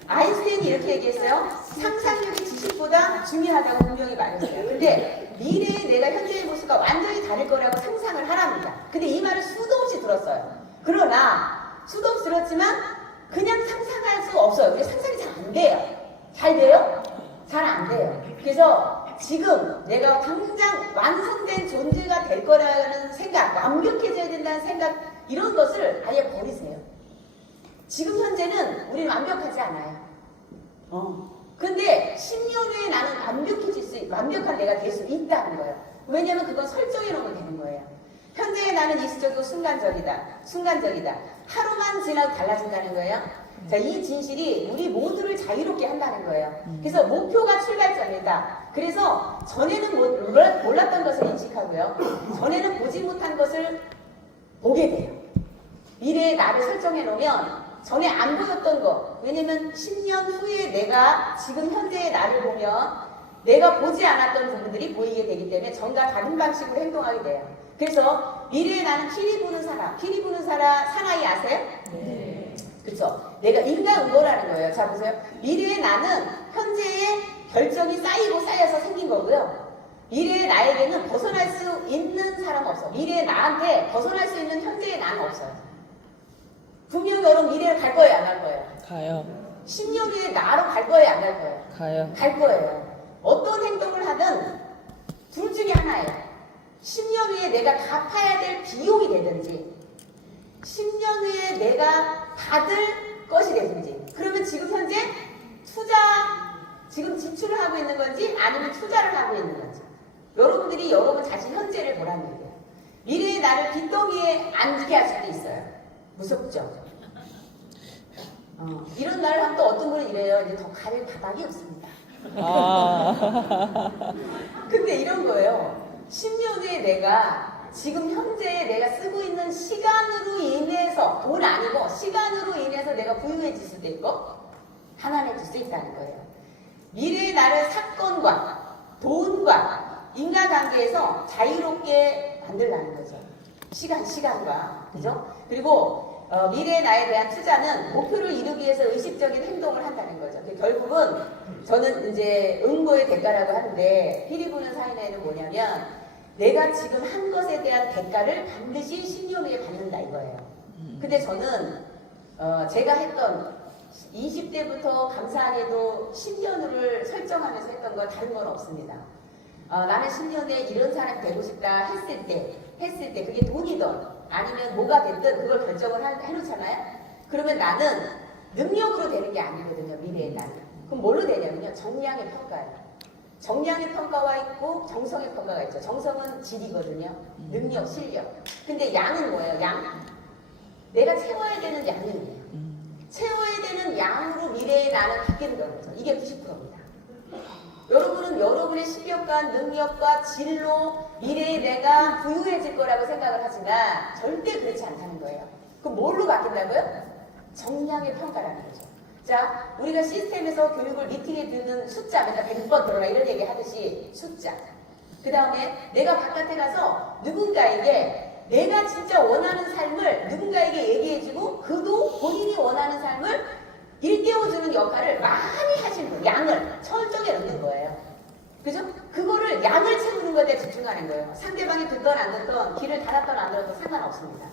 아인슈타인이 이렇게 얘기했어요. 상상력이 지식보다 중요하다고 분명히 말했어요. 근데 미래의 내가 현재의 모습과 완전히 다를 거라고 상상을 하랍니다. 근데 이 말을 수도 없이 들었어요. 그러나 수도 없이 들었지만 그냥 상상할 수 없어요. 근데 상상이 잘 안 돼요. 잘 돼요? 잘 안 돼요. 그래서 지금 내가 당장 완성된 존재가 될 거라는 생각, 완벽해져야 된다는 생각, 이런 것을 아예 버리세요. 지금 현재는 우리는 완벽하지 않아요. 근데 10년 후에 나는 완벽한 내가 될 수 있다는 거예요. 왜냐면 그건 설정해 놓으면 되는 거예요. 현재의 나는 일시적이고 순간적이다. 하루만 지나도 달라진다는 거예요. 자, 이 진실이 우리 모두를 자유롭게 한다는 거예요. 그래서 목표가 출발점이다. 그래서 전에는 몰랐던 것을 인식하고요. 전에는 보지 못한 것을 보게 돼요. 미래의 나를 설정해 놓으면 전에 안 보였던 거, 왜냐면 10년 후에 내가 지금 현재의 나를 보면 내가 보지 않았던 부분들이 보이게 되기 때문에 전과 다른 방식으로 행동하게 돼요. 그래서 미래의 나는 피리 부는 사나이 아세요? 네. 그렇죠? 내가 인과응보라는 거예요. 자, 보세요. 미래의 나는 현재의 결정이 쌓여서 생긴 거고요. 미래의 나에게는 벗어날 수 있는 사람은 없어. 미래의 나한테 벗어날 수 있는 현재의 나는 없어요. 분명히 여러분 미래를 갈 거예요, 안 갈 거예요? 가요. 10년 후에 나로 갈 거예요, 안 갈 거예요? 가요. 갈 거예요. 어떤 행동을 하든 둘 중에 하나예요. 10년 후에 내가 갚아야 될 비용이 되든지 10년 후에 내가 받을 것이 되든지, 그러면 지금 현재 지금 지출을 하고 있는 건지 아니면 투자를 하고 있는 건지, 여러분들이 여러분 자신 현재를 보라는 얘기예요. 미래의 나를 빚더미에 앉게 할 수도 있어요. 무섭죠? 이런 날을 하면 또 어떤 분은 이래요. 이제 더 가릴 바닥이 없습니다. 근데 이런 거예요. 10년 후에 내가 지금 현재 내가 쓰고 있는 시간으로 인해서, 돈 아니고 시간으로 인해서 내가 부유해질 수도 있고 가난해질 수 있다는 거예요. 미래의 나를 사건과 돈과 인간관계에서 자유롭게 만들라는 거죠. 시간과, 그죠? 그리고 미래의 나에 대한 투자는 목표를 이루기 위해서 의식적인 행동을 한다는 거죠. 결국은 저는 이제 응보의 대가라고 하는데, 피리 부는 사인에는 뭐냐면 내가 지금 한 것에 대한 대가를 반드시 10년 후에 받는다 이거예요. 근데 저는 제가 했던 20대부터 감사하게도 10년을 설정하면서 했던 건 다른 건 없습니다. 나는 10년 후에 이런 사람이 되고 싶다 했을 때 그게 돈이든 아니면 뭐가 됐든 그걸 결정을 해놓잖아요. 그러면 나는 능력으로 되는 게 아니거든요. 미래의 나는. 그럼 뭘로 되냐면요. 정량의 평가예요. 정량의 평가가 있고 정성의 평가가 있죠. 정성은 질이거든요. 능력, 실력. 근데 양은 뭐예요? 양. 내가 채워야 되는 양이에요. 채워야 되는 양으로 미래의 나는 바뀌는 거죠. 이게 90%입니다. 여러분은 여러분의 실력과 능력과 진로, 미래의 내가 부유해질 거라고 생각을 하지만 절대 그렇지 않다는 거예요. 그럼 뭘로 바뀐다고요? 정량의 평가라는 거죠. 자, 우리가 시스템에서 교육을 미팅에 두는 숫자, 맨날 100번 들어라 이런 얘기 하듯이 숫자. 그 다음에 내가 바깥에 가서 누군가에게 내가 진짜 원하는 삶을 누군가에게 얘기해주고 그도 본인이 원하는 삶을 일깨워주는 역할을 많이 하시는 거예요. 양을 설정해 놓는 거예요. 그죠? 그거를 양을 채우는 것에 집중하는 거예요. 상대방이 듣던 안 듣던, 길을 달았던 안 달았던 상관없습니다.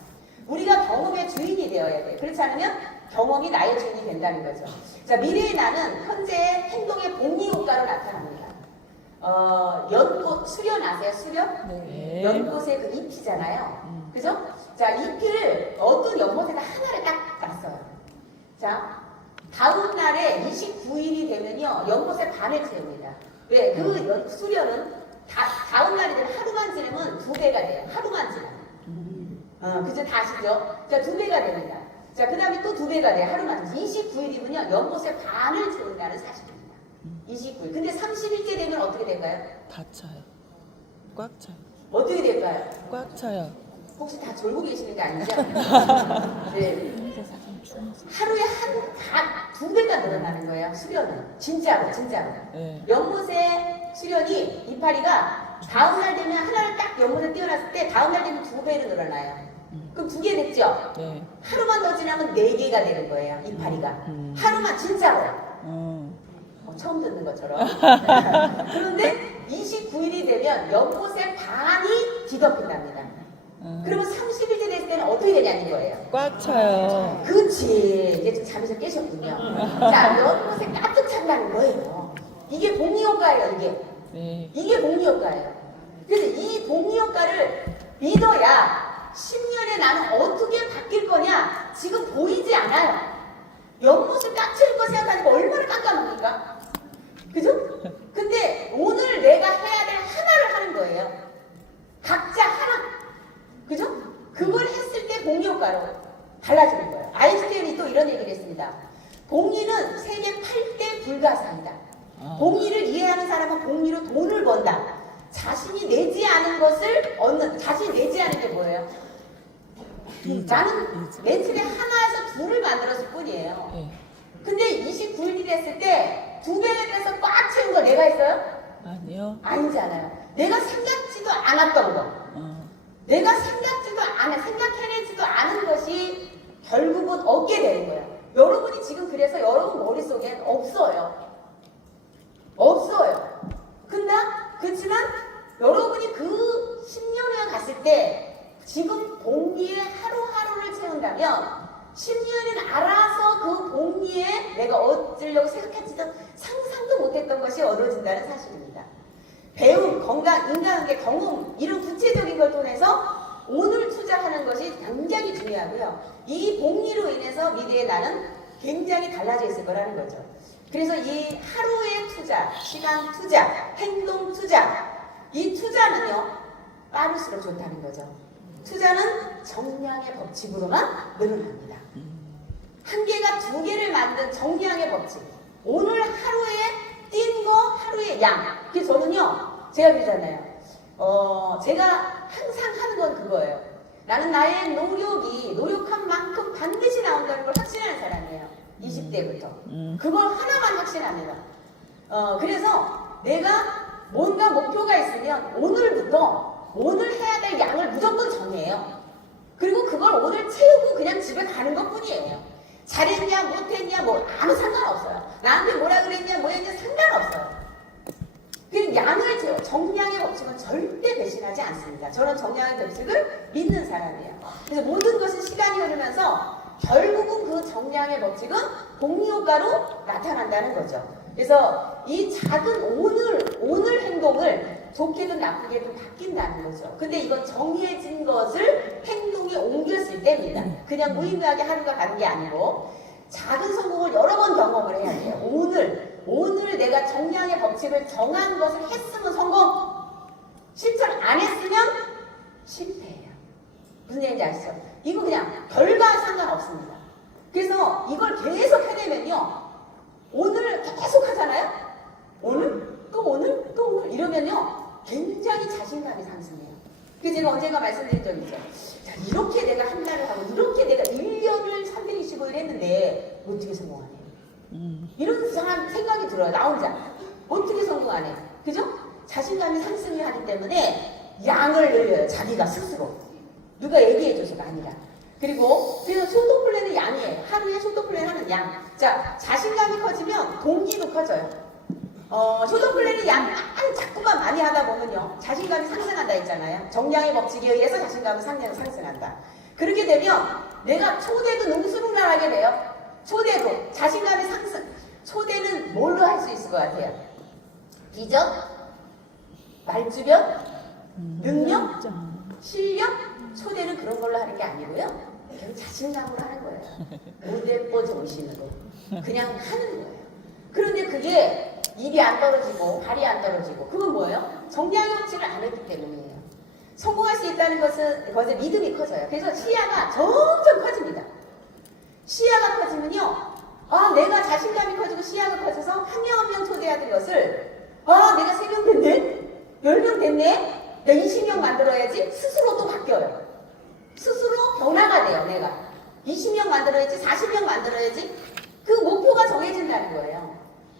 우리가 경험의 주인이 되어야 돼. 그렇지 않으면 경험이 나의 주인이 된다는 거죠. 자, 미래의 나는 현재의 행동의 복리 효과로 나타납니다. 연꽃, 수련 아세요? 수련? 네. 연꽃의 그 잎이잖아요. 그죠? 자, 잎을 어떤 연못에다 하나를 딱 놨어요. 자, 다음 날에 29일이 되면요, 연못의 반을 채웁니다. 왜? 그 수련은 다음 날이 되면 하루만 지나면 2배가 돼요. 하루만 지나면. 그죠? 다 아시죠? 자, 2배가 됩니다. 자, 그 다음에 또 2배가 돼요. 하루만. 29일이면요, 연못의 반을 채운다는 사실입니다. 29일. 근데 30일째 되면 어떻게 될까요? 다 차요. 꽉 차요. 어떻게 될까요? 꽉 차요. 혹시 다 졸고 계시는 게 아니죠? 네. 하루에 두 배가 늘어나는 거예요. 수련은 진짜로. 네. 연못의 수련이 이파리가 다음날 되면 하나를 딱 연못에 띄워놨을 때 다음날 되면 2배로 늘어나요. 그럼 2개 됐죠? 네. 하루만 더 지나면 4개가 되는 거예요. 이파리가. 하루만 진짜로. 처음 듣는 것처럼. 그런데 29일이 되면 연못의 반이 뒤덮인답니다. 그러면 30일째 됐을 때는 어떻게 되냐는 거예요. 꽉 차요. 그렇지. 이제 좀 잠에서 깨셨군요. 자, 연못에 가득 찬다는 거예요. 이게 복리 효과예요, 이게. 네. 이게 복리 효과예요. 그래서 이 복리 효과를 믿어야 10년에 나는 어떻게 바뀔 거냐 지금 보이지 않아요. 연못을 꽉 채울 거 생각하니까 얼마나 깜깜합니까? 그죠? 근데 오늘 내가 해야 될 하나를 하는 거예요. 각자 하나. 그죠? 그걸 했을 때 복리 효과로 달라지는 거예요. 아인슈타인이 또 이런 얘기를 했습니다. 복리는 세계 8대 불가사이다. 복리를 이해하는 사람은 복리로 돈을 번다. 자신이 내지 않은 것을 얻는, 자신이 내지 않은 게 뭐예요? 나는 매출에 하나에서 둘을 만들었을 뿐이에요. 네. 근데 29일이 됐을 때 2배를 빼서 꽉 채운 거 내가 했어요? 아니요. 아니잖아요. 내가 생각지도 않았던 거. 내가 생각해내지도 않은 것이 결국은 얻게 되는 거예요. 여러분이 지금 그래서 여러분 머릿속엔 없어요. 그렇지만 여러분이 그 10년 후에 갔을 때 지금 복리에 하루하루를 채운다면 10년은 알아서 그 복리에 내가 얻으려고 생각했지도 상상도 못했던 것이 얻어진다는 사실입니다. 배움, 건강, 인간관계, 경험 이런 구체적인 걸 통해서 오늘 투자하는 것이 굉장히 중요하고요. 이 복리로 인해서 미래의 나는 굉장히 달라져 있을 거라는 거죠. 그래서 이 하루의 투자, 시간 투자, 행동 투자 이 투자는요 빠를수록 좋다는 거죠. 투자는 정량의 법칙으로만 늘어납니다. 한 개가 2개를 만든 정량의 법칙. 오늘 하루에 뛴 거 하루의 양. 그래서 저는요 제가 그러잖아요. 제가 항상 하는 건 그거예요. 나는 나의 노력한 만큼 반드시 나온다는 걸 확신하는 사람이에요. 20대부터. 그걸 하나만 확신합니다. 그래서 내가 뭔가 목표가 있으면 오늘부터 오늘 해야 될 양을 무조건 정해요. 그리고 그걸 오늘 채우고 그냥 집에 가는 것 뿐이에요. 잘했냐 못했냐 뭐 아무 상관없어요. 나한테 뭐라 그랬냐 뭐 했냐 상관없어요. 그 양을 채워. 정량의 법칙은 절대 배신하지 않습니다. 저는 정량의 법칙을 믿는 사람이에요. 그래서 모든 것은 시간이 흐르면서 결국은 그 정량의 법칙은 복리 효과로 나타난다는 거죠. 그래서 이 작은 오늘 행동을 좋게든 나쁘게든 바뀐다는 거죠. 근데 이건 정해진 것을 행동에 옮겼을 때입니다. 그냥 무의미하게 하루가 가는 게 아니고 작은 성공을 여러 번 경험을 해야 돼요. 오늘 내가 정량의 법칙을 정한 것을 했으면 성공, 실천 안 했으면 실패예요. 무슨 얘기인지 아시죠? 이거 그냥 결과와 상관없습니다. 그래서 이걸 계속 해내면요 오늘 계속 하잖아요. 오늘 이러면요 굉장히 자신감이 상승해요. 그래서 제가 언젠가 말씀드린 적 있죠. 자, 이렇게 내가 한 달을 하고 이렇게 내가 1년을 365일 했는데 어떻게 성공하네. 이런 이상한 생각이 들어요. 나 혼자. 어떻게 성공하네. 그죠? 자신감이 상승이 하기 때문에 양을 늘려요. 자기가 스스로. 누가 얘기해줘서가 아니라. 그리고 그래서 쇼트 플랜은 양이에요. 하루에 쇼트 플랜 하는 양. 자, 자신감이 커지면 동기도 커져요. 쇼트 플랜이 자꾸만 많이 하다 보면요 자신감이 상승한다 했잖아요. 정량의 법칙에 의해서 자신감이 상승한다. 그렇게 되면 내가 초대도 능수능란하게 돼요. 초대도 자신감이 상승. 초대는 뭘로 할 수 있을 것 같아요? 비전, 말주변, 능력, 실력. 초대는 그런 걸로 하는 게 아니고요. 그냥 자신감으로 하는 거예요. 무대뽀 정신으로 그냥 하는 거예요. 그런데 그게 입이 안 떨어지고 발이 안 떨어지고 그건 뭐예요? 정량의 법칙을 안 했기 때문이에요. 성공할 수 있다는 것은 거기서 믿음이 커져요. 그래서 시야가 점점 커집니다. 시야가 커지면요 내가 자신감이 커지고 시야가 커져서 한 명 한 명 초대하던 것을 내가 3명 됐네? 10명 됐네? 내가 20명 만들어야지 스스로 또 바뀌어요. 스스로 변화가 돼요. 내가 20명 만들어야지, 40명 만들어야지. 그 목표가 정해진다는 거예요.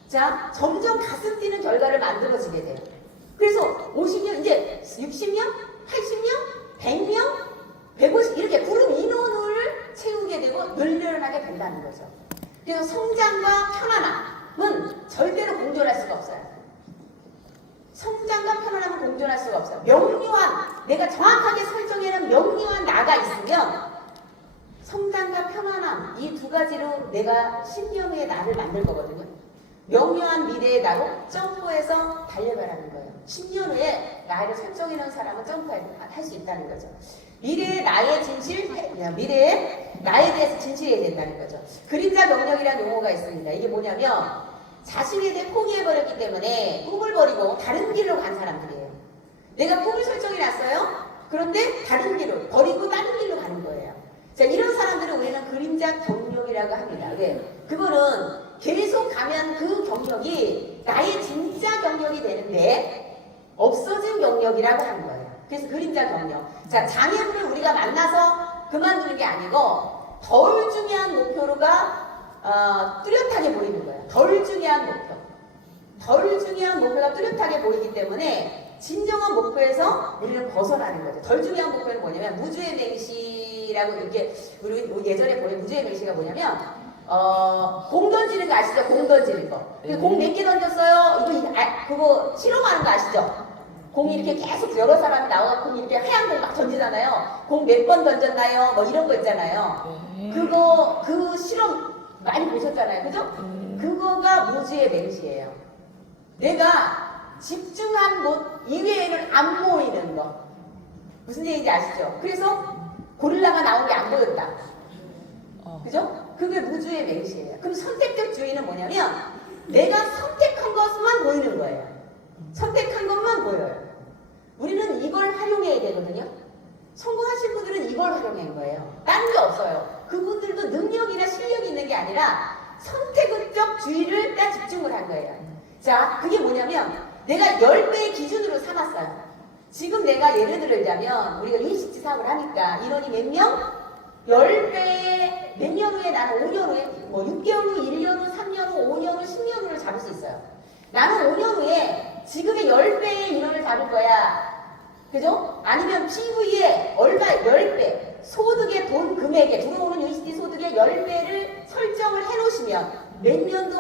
자, 점점 가슴 뛰는 결과를 만들어지게 돼요. 그래서 50명, 이제 60명, 80명, 100명, 150 이렇게 그룹 인원을 채우게 되고 늘려나게 된다는 거죠. 그래서 성장과 편안함은 절대로 공존할 수가 없어요. 성장과 편안함은 공존할 수가 없어요. 명료한, 내가 정확하게 설정해놓은 명료한 나가 있으면 성장과 편안함 이 두 가지로 내가 10년 후에 나를 만들 거거든요. 명료한 미래의 나로 점프해서 달려가라는 거예요. 10년 후에 나를 설정해놓은 사람은 점프할 수 있다는 거죠. 미래의 나의 진실, 미래의 나에 대해서 진실해야 된다는 거죠. 그림자 경력이라는 용어가 있습니다. 이게 뭐냐면 자신에 대해 포기해버렸기 때문에 꿈을 버리고 다른 길로 간 사람들이에요. 내가 꿈을 설정해놨어요. 그런데 다른 길로 버리고 다른 길로 가는 거예요. 자, 이런 사람들은 우리는 그림자 경력이라고 합니다. 왜? 그거는 계속 가면 그 경력이 나의 진짜 경력이 되는데 없어진 경력이라고 하는 거예요. 그래서 그림자 경력. 자, 장애물을 우리가 만나서 그만두는 게 아니고 덜 중요한 목표가 뚜렷하게 보이는 거예요. 덜 중요한 목표. 덜 중요한 목표가 뚜렷하게 보이기 때문에 진정한 목표에서 우리는 벗어나는 거죠. 덜 중요한 목표는 뭐냐면 무주의 맹시라고 이렇게 우리 예전에 보는 무주의 맹시가 뭐냐면 공 던지는 거 아시죠? 공 던지는 거. 공 몇 개 던졌어요? 그거 실험하는 거 아시죠? 공이 이렇게 계속 여러 사람이 나와서 이렇게 하얀 공 막 던지잖아요. 공 몇 번 던졌나요? 뭐 이런 거 있잖아요. 그거 그 실험 많이 보셨잖아요. 그죠? 그거가 무주의 맹시예요. 내가 집중한 곳 이외에는 안 보이는 거. 무슨 얘기인지 아시죠? 그래서 고릴라가 나온 게 안 보였다. 그죠? 그게 무주의 맹시예요. 그럼 선택적 주의는 뭐냐면 내가 선택한 것만 보이는 거예요. 선택한 것만 보여요. 우리는 이걸 활용해야 되거든요. 성공하신 분들은 이걸 활용한 거예요. 다른 게 없어요. 그분들도 능력이나 실력이 있는 게 아니라 선택적 주의를 딱 집중을 한 거예요. 자, 그게 뭐냐면 내가 10배의 기준으로 삼았어요. 지금 내가 예를 들자면 우리가 유식지 사업을 하니까 인원이 몇 명? 10배 몇 년 후에 나는 5년 후에 뭐 6개월 후, 1년 후, 3년 후, 5년 후, 10년 후를 잡을 수 있어요. 나는 5년 후에 지금의 10배의 인원을 잡을 거야. 그죠? 아니면 PV에 얼마 10배 소득의 돈 금액에 들어오는 UCT 소득의 10배를 설정을 해놓으시면 몇 년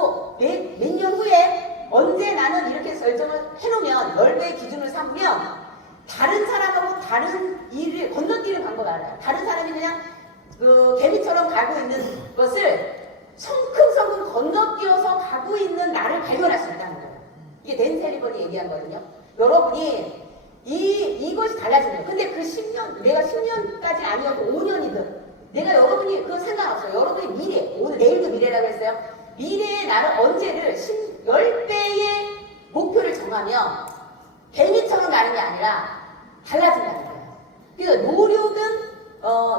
후에 언제 나는 이렇게 설정을 해놓으면 10배의 기준을 삼으면 다른 사람하고 다른 일을 건너뛰는 방법 알아요. 다른 사람이 그냥 그 개미처럼 가고 있는 것을 성큼성큼 건너뛰어서 가고 있는 나를 발견할 수 있다는 거예요. 이게 댄 셀리번이 얘기한 거거든요. 여러분이 이것이 달라지는 거예요. 근데 그 10년, 내가 10년까지 아니어도 5년이든 내가 여러분이 그건 상관없어요. 여러분의 미래, 오늘 내일도 미래라고 했어요. 미래의 나를 언제를 10배의 목표를 정하면 개미처럼 가는 게 아니라 달라진다는 거예요. 그래서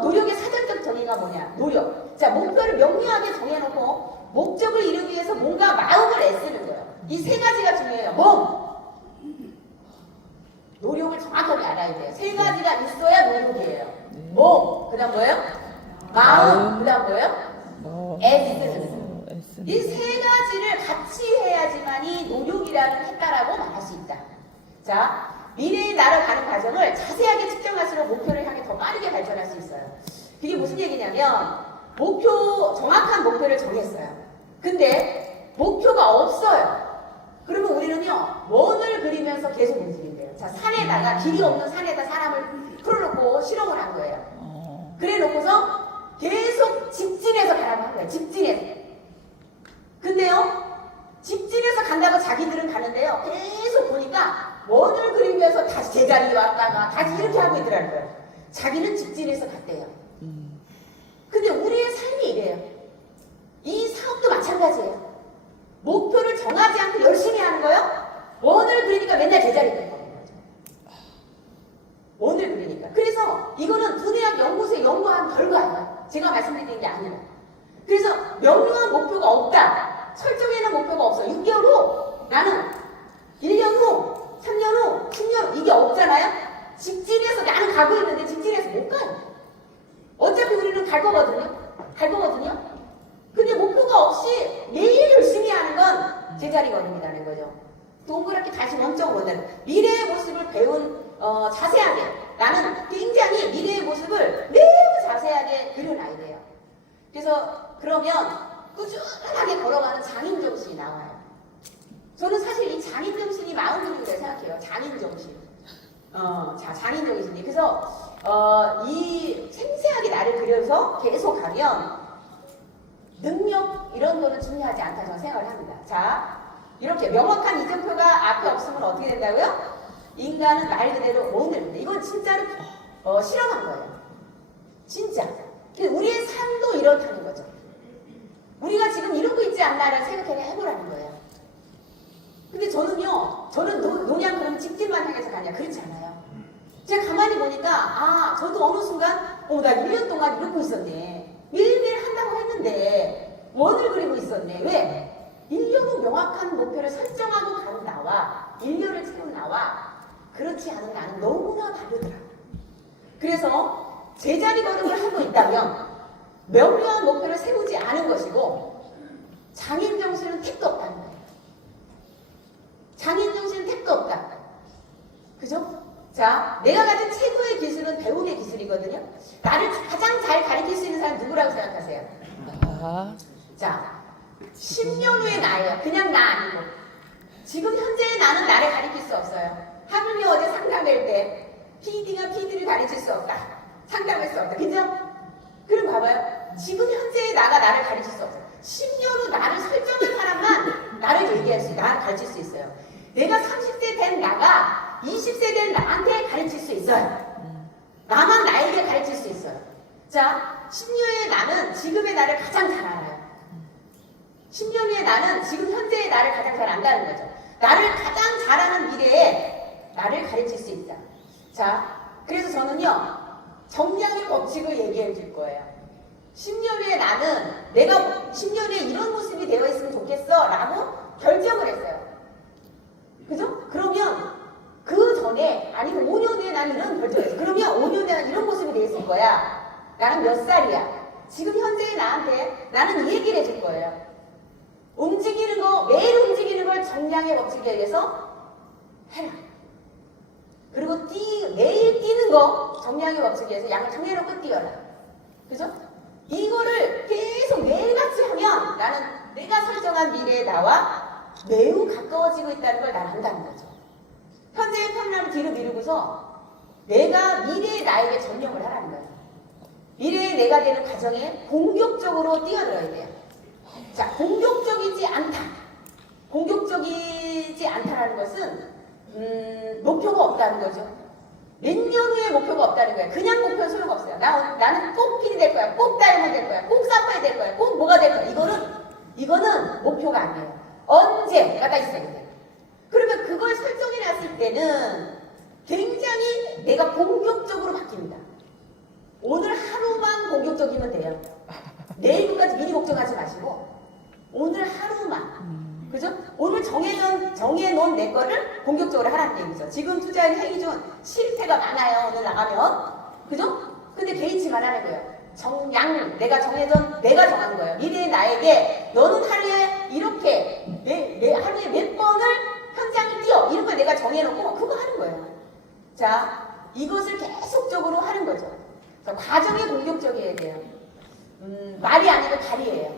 노력의 사전적 정의가 뭐냐? 노력. 자, 목표를 명료하게 정해놓고 목적을 이루기 위해서 뭔가 마음을 애쓰는 거예요. 이 세 가지가 중요해요. 몸. 노력을 정확하게 알아야 돼요. 세 가지가 있어야 노력이에요. 몸. 그 다음 뭐예요? 마음. 그 다음 뭐예요? 애쓰는. 이 세 가지를 같이 해야지만이 노력이라는 했다라고 말할 수 있다. 자, 미래의 나를 가는 과정을 자세하게 측정할수록 목표를 향해 더 빠르게 발전할 수 있어요. 그게 무슨 얘기냐면 정확한 목표를 정했어요. 근데 목표가 없어요. 그러면 우리는요, 원을 그리면서 계속 움직인대요. 자, 산에다가 길이 없는 산에다 사람을 풀어놓고 실험을 한 거예요. 그래 놓고서 계속 직진해서 가라고 한 거예요. 직진해서. 근데요, 직진해서 간다고 자기들은 가는데요, 계속 보니까 원을 그리면서 다시 제자리에 왔다가 다시 이렇게 하고 있더라는 거예요. 자기는 직진해서 갔대요. 근데 우리의 삶이 이래요. 이 사업도 마찬가지예요. 목표를 정하지 않고 열심히 하는 거요. 원을 그리니까 맨날 제자리에 있는 거예요. 원을 그리니까. 그래서 이거는 두뇌학 연구소에 연구한 결과예요. 제가 말씀드리는 게 아니라. 그래서 명료한 목표가 없다. 설정해놓은 목표가 없어. 6개월 후 나는 1년 후 3년 후 10년 후 이게 없잖아요. 직진해서 나는 가고 있는데 직진해서 못 가요. 어차피 우리는 갈 거거든요. 갈 거거든요. 근데 목표가 없이 매일 열심히 하는 건 제자리 걸음이라는 거죠. 동그랗게 다시 원점으로 오는 미래의 모습을 배운 자세하게 나는 굉장히 미래의 모습을 매우 자세하게 그려놔야 돼요. 그래서 그러면 꾸준하게 걸어가는 장인 정신이 나와요. 저는 사실 이 장인 정신이 마음근육이라고 생각해요. 장인 정신. 장인 정신이. 그래서 이 생생하게 나를 그려서 계속 가면 능력 이런 거는 중요하지 않다 저는 생각을 합니다. 자, 이렇게 명확한 이정표가 앞에 없으면 어떻게 된다고요? 인간은 말 그대로 오늘 이건 진짜로 실험한 거예요. 진짜. 우리의 삶도 이렇다는 거죠. 우리가 지금 이러고 있지 않나라는 생각을 해보라는 거예요. 근데 저는 노냥 그럼 직진만 향해서 가냐? 그렇지 않아요. 제가 가만히 보니까 저도 어느 순간 나 1년 동안 이러고 있었네. 매일매일 한다고 했는데 원을 그리고 있었네. 왜? 1년 후 명확한 목표를 설정하고 가는 나와 1년을 채운 나와 그렇지 않은 나는 너무나 다르더라고요. 그래서 제자리 걸음을 하고 있다면 명료한 목표를 세우지 않은 것이고 장인 정신은 택도 없다는 거예요. 장인 정신은 택도 없다. 그죠? 자, 내가 가진 최고의 기술은 배움의 기술이거든요. 나를 가장 잘 가르칠 수 있는 사람 누구라고 생각하세요? 자, 10년 후의 나예요. 그냥 나 아니고. 지금 현재의 나는 나를 가르칠 수 없어요. 하물며 어제 상담할 때 PD가 PD를 가르칠 수 없다. 상담할 수 없다. 그죠? 그럼 봐봐요. 지금 현재의 나가 나를 가르칠 수 없어요. 10년 후 나를 설정한 사람만 나를 얘기할 수, 나를 가르칠 수 있어요. 내가 30세 된 나가 20세 된 나한테 가르칠 수 있어요. 나만 나에게 가르칠 수 있어요. 자, 10년의 나는 지금의 나를 가장 잘 알아요. 10년 후의 나는 지금 현재의 나를 가장 잘 안다는 거죠. 나를 가장 잘하는 미래에 나를 가르칠 수 있다. 자, 그래서 저는요, 정량의 법칙을 얘기해 줄 거예요. 10년 후에 나는 내가 10년 후에 이런 모습이 되어 있으면 좋겠어 라고 결정을 했어요. 그죠? 그러면 그 전에 아니면 5년 후에 나는 이런 결정을 했어. 그러면 5년 후에 나는 이런 모습이 되어 있을 거야. 나는 몇 살이야? 지금 현재의 나한테 나는 이 얘기를 해줄 거예요. 움직이는 거, 매일 움직이는 걸 정량의 법칙에 의해서 해라. 그리고 매일 뛰는 거 정량의 법칙에 의해서 양을 정해놓고 뛰어라. 그죠? 이거를 계속 매일같이 하면 나는 내가 설정한 미래의 나와 매우 가까워지고 있다는 걸 난 안다는 거죠. 현재의 편남을 뒤로 미루고서 내가 미래의 나에게 전념을 하라는 거예요. 미래의 내가 되는 과정에 공격적으로 뛰어들어야 돼요. 자, 공격적이지 않다. 공격적이지 않다라는 것은 목표가 없다는 거죠. 몇 년 후에 목표가 없다는 거야. 그냥 목표는 소용없어요. 나는 꼭 PD 될 거야. 꼭 다이아몬드 될 거야. 꼭 사파이 될 거야. 꼭 뭐가 될 거야. 이거는 목표가 아니에요. 언제 가다 있어야 돼. 그러면 그걸 설정해 놨을 때는 굉장히 내가 공격적으로 바뀝니다. 오늘 하루만 공격적이면 돼요. 내일까지 미리 걱정하지 마시고 오늘 하루만. 그죠? 오늘 정해놓은 내 거를 공격적으로 하라는 얘기죠. 지금 투자한 행위 중 실패가 많아요. 오늘 나가면. 그죠? 근데 개의치만 하는 거예요. 내가 정한 거예요. 미래의 나에게 너는 하루에 이렇게 하루에 몇 번을 현장을 뛰어. 이런 걸 내가 정해놓고 그거 하는 거예요. 자, 이것을 계속적으로 하는 거죠. 자, 과정이 공격적이어야 돼요. 말이 아니고 다리예요.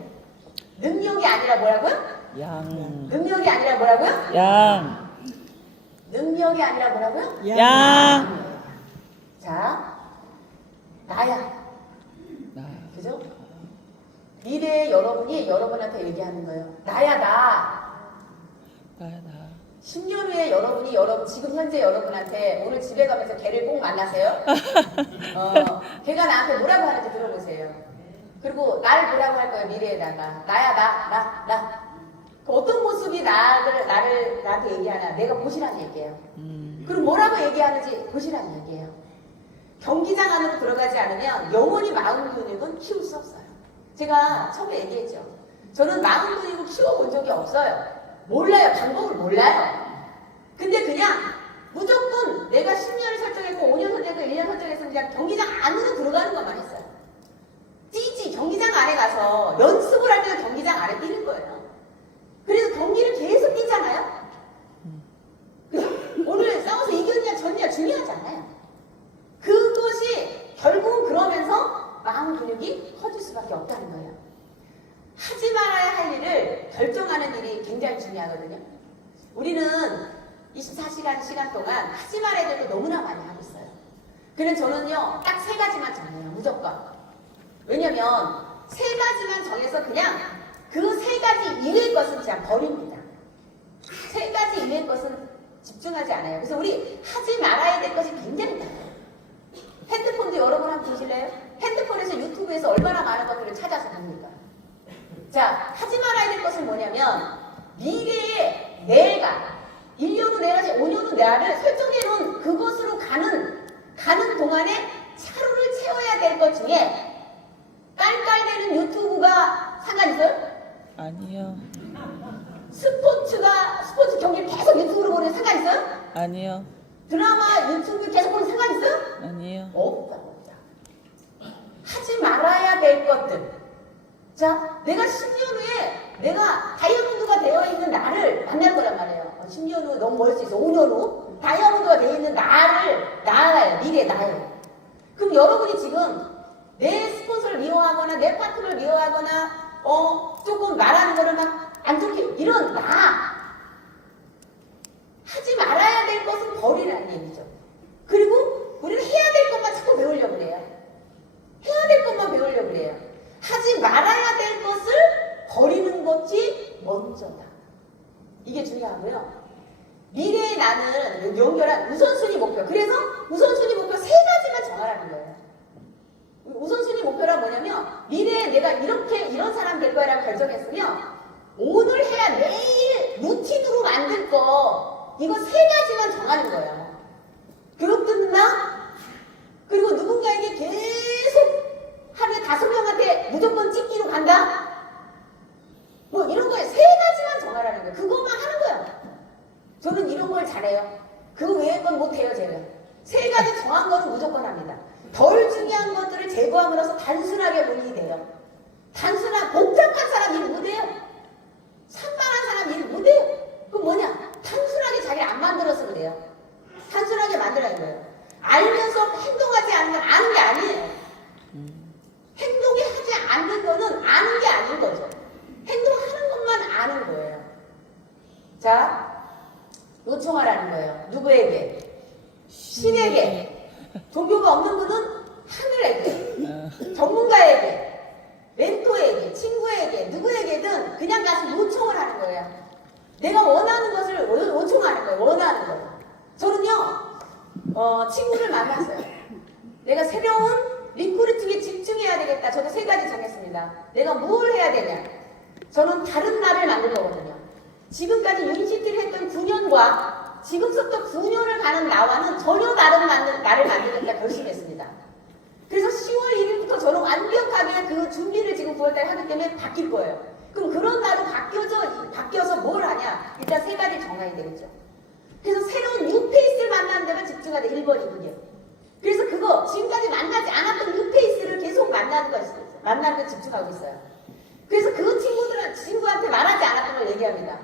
능력이 아니라 뭐라고요? 능력이 아니라 뭐라고요? 능력이 아니라 뭐라고요? 자, 나야. 그죠? 미래의 여러분이 여러분한테 얘기하는 거예요. 나야, 나. 10년 후에 여러분이 지금 현재 여러분한테 오늘 집에 가면서 걔를 꼭 만나세요. 걔가 나한테 뭐라고 하는지 들어보세요. 그리고 나를 뭐라고 할 거예요, 미래에다가. 나야, 나. 어떤 모습이 나한테 얘기하나, 내가 보시라는 얘기예요. 그리고 뭐라고 얘기하는지 보시라는 얘기예요. 경기장 안으로 들어가지 않으면 영원히 마음 근육은 키울 수 없어요. 제가 처음에 얘기했죠. 저는 마음 근육을 키워본 적이 없어요. 몰라요. 방법을 몰라요. 근데 그냥 무조건 내가 10년을 설정했고 5년 설정했고 1년 설정했으면 그냥 경기장 안으로 들어가는 것만 했어요. 뛰지. 경기장 안에 가서 연습을 할 때도 경기장 안에 뛰는 거예요. 그래서 경기를 계속 뛰잖아요. 오늘 싸워서 이겼냐 졌냐 중요하지 않아요. 그것이 결국은 그러면서 마음 근육이 커질 수밖에 없다는 거예요. 하지 말아야 할 일을 결정하는 일이 굉장히 중요하거든요. 우리는 24시간 시간 동안 하지 말아야 될 거 너무나 많이 하고 있어요. 그래서 저는요, 딱 3가지만 정해요. 무조건. 왜냐면 3가지만 정해서 그냥 그 3가지 이외의 것은 그냥 버립니다. 3가지 이외의 것은 집중하지 않아요. 그래서 우리 하지 말아야 될 것이 굉장히 많아요. 핸드폰도 여러분 한번 보실래요? 핸드폰에서 유튜브에서 얼마나 많은 것들을 찾아서 봅니까? 자, 하지 말아야 될 것은 뭐냐면 미래의 내가 1년 후 내가 5년 후 내가를 설정해 놓은 그것으로 가는 동안에 차로를 채워야 될 것 중에 깔깔대는 유튜브가 상관 있어요? 아니요. 스포츠 경기를 계속 유튜브로 보는 상관 있어요? 아니요. 드라마 유튜브 계속 보는 상관 있어요? 아니요. 없다. 하지 말아야 될 것들. 자, 내가 10년 후에 내가 다이아몬드가 되어 있는 나를 만날 거란 말이에요. 10년 후 너무 멀 수 있어. 5년 후 다이아몬드가 되어 있는 나를 나아가요. 미래 나예요. 그럼 여러분이 지금 내 스폰서를 미워하거나 내 파트너를 미워하거나 조금 말하는 거를 막 안 좋게 이런 나 하지 말아야 될 것은 버리라는 얘기죠. 그리고 우리는 해야 될 것만 자꾸 배우려고 그래요. 해야 될 것만 배우려고 그래요. 하지 말아야 될 것을 버리는 것이 먼저다. 이게 중요하고요. 미래의 나는 연결한 우선순위 목표. 그래서 우선순위 목표 3가지만 정하라는 거예요. 우선순위 목표가 뭐냐면 미래에 내가 이런 사람 될 거라고 결정했으면 오늘 해야 내일 루틴으로 만들 거 이거 3가지만 정하는 거예요. 그것 끝나? 그리고 누군가에게 계속 하루에 5명한테 무조건 찍기로 간다? 뭐 이런 거에 3가지만 정하라는 거예요. 그것만 하는 거예요. 저는 이런 걸 잘해요. 그 외의 건 못해요, 제가. 3가지 정한 거는 무조건 합니다. 덜 중요한 것들을 제거함으로써 단순하게 논의 돼요. 단순한 복잡한 사람 일 못해요. 산만한 사람 일 못해요. 그럼 뭐냐? 단순하게 자기를 안 만들어서 그래요. 단순하게 만들어야 돼요. 알면서 행동하지 않는 건 아는 게 아니에요. 행동이 하지 않는 거는 아는 게 아닌 거죠. 행동하는 것만 아는 거예요. 자, 요청하라는 거예요. 누구에게? 신에게. 종교가 없는 분은 하늘에게, 전문가에게, 멘토에게, 친구에게, 누구에게든 그냥 가서 요청을 하는 거예요. 내가 원하는 것을 요청하는 거예요. 원하는 거예요. 저는요, 친구를 만났어요. 내가 새로운 리크루팅에 집중해야 되겠다. 저도 3가지 정했습니다. 내가 뭘 해야 되냐? 저는 다른 나를 만들 거거든요. 지금까지 유니시티를 했던 9년과 지금부터 9년을 가는 나와는 전혀 다른 나를 만들겠다 결심했습니다. 그래서 10월 1일부터 저는 완벽하게 그 준비를 지금 9월달에 하기 때문에 바뀔 거예요. 그럼 그런 나로 바뀌어서 뭘 하냐? 일단 3가지 정해야 되겠죠. 그래서 새로운 뉴페이스를 만나는 데만 집중하자. 1번, 2번이요. 그래서 그거 지금까지 만나지 않았던 뉴페이스를 계속 만나는 거 집중하고 있어요. 그래서 그 친구한테 말하지 않았던 걸 얘기합니다.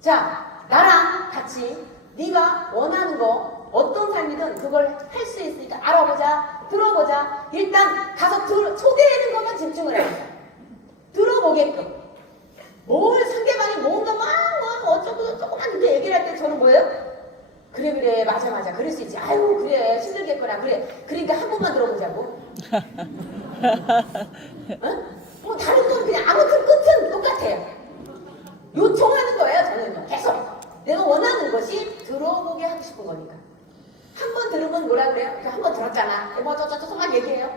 자, 나랑 같이 네가 원하는 거 어떤 삶이든 그걸 할 수 있으니까 알아보자, 들어보자. 일단 가서 초대하는 것만 집중을 합니다. 들어보게끔. 뭘 상대방이 뭔가 막 어쩌고 조금만 그렇게 얘기를 할 때 저는 뭐예요? 그래 맞아 그럴 수 있지. 아유 그래 힘들겠구나. 그래 그러니까 한 번만 들어보자고. 어? 뭐 다른 건 그냥 아무튼 끝은 똑같아요. 요청하는 거예요. 저는요 계속 내가 원하는 것이 들어보게 하고 싶은 거니까. 한 번 들으면 뭐라 그래요? 한 번 들었잖아. 뭐 저만 얘기해요.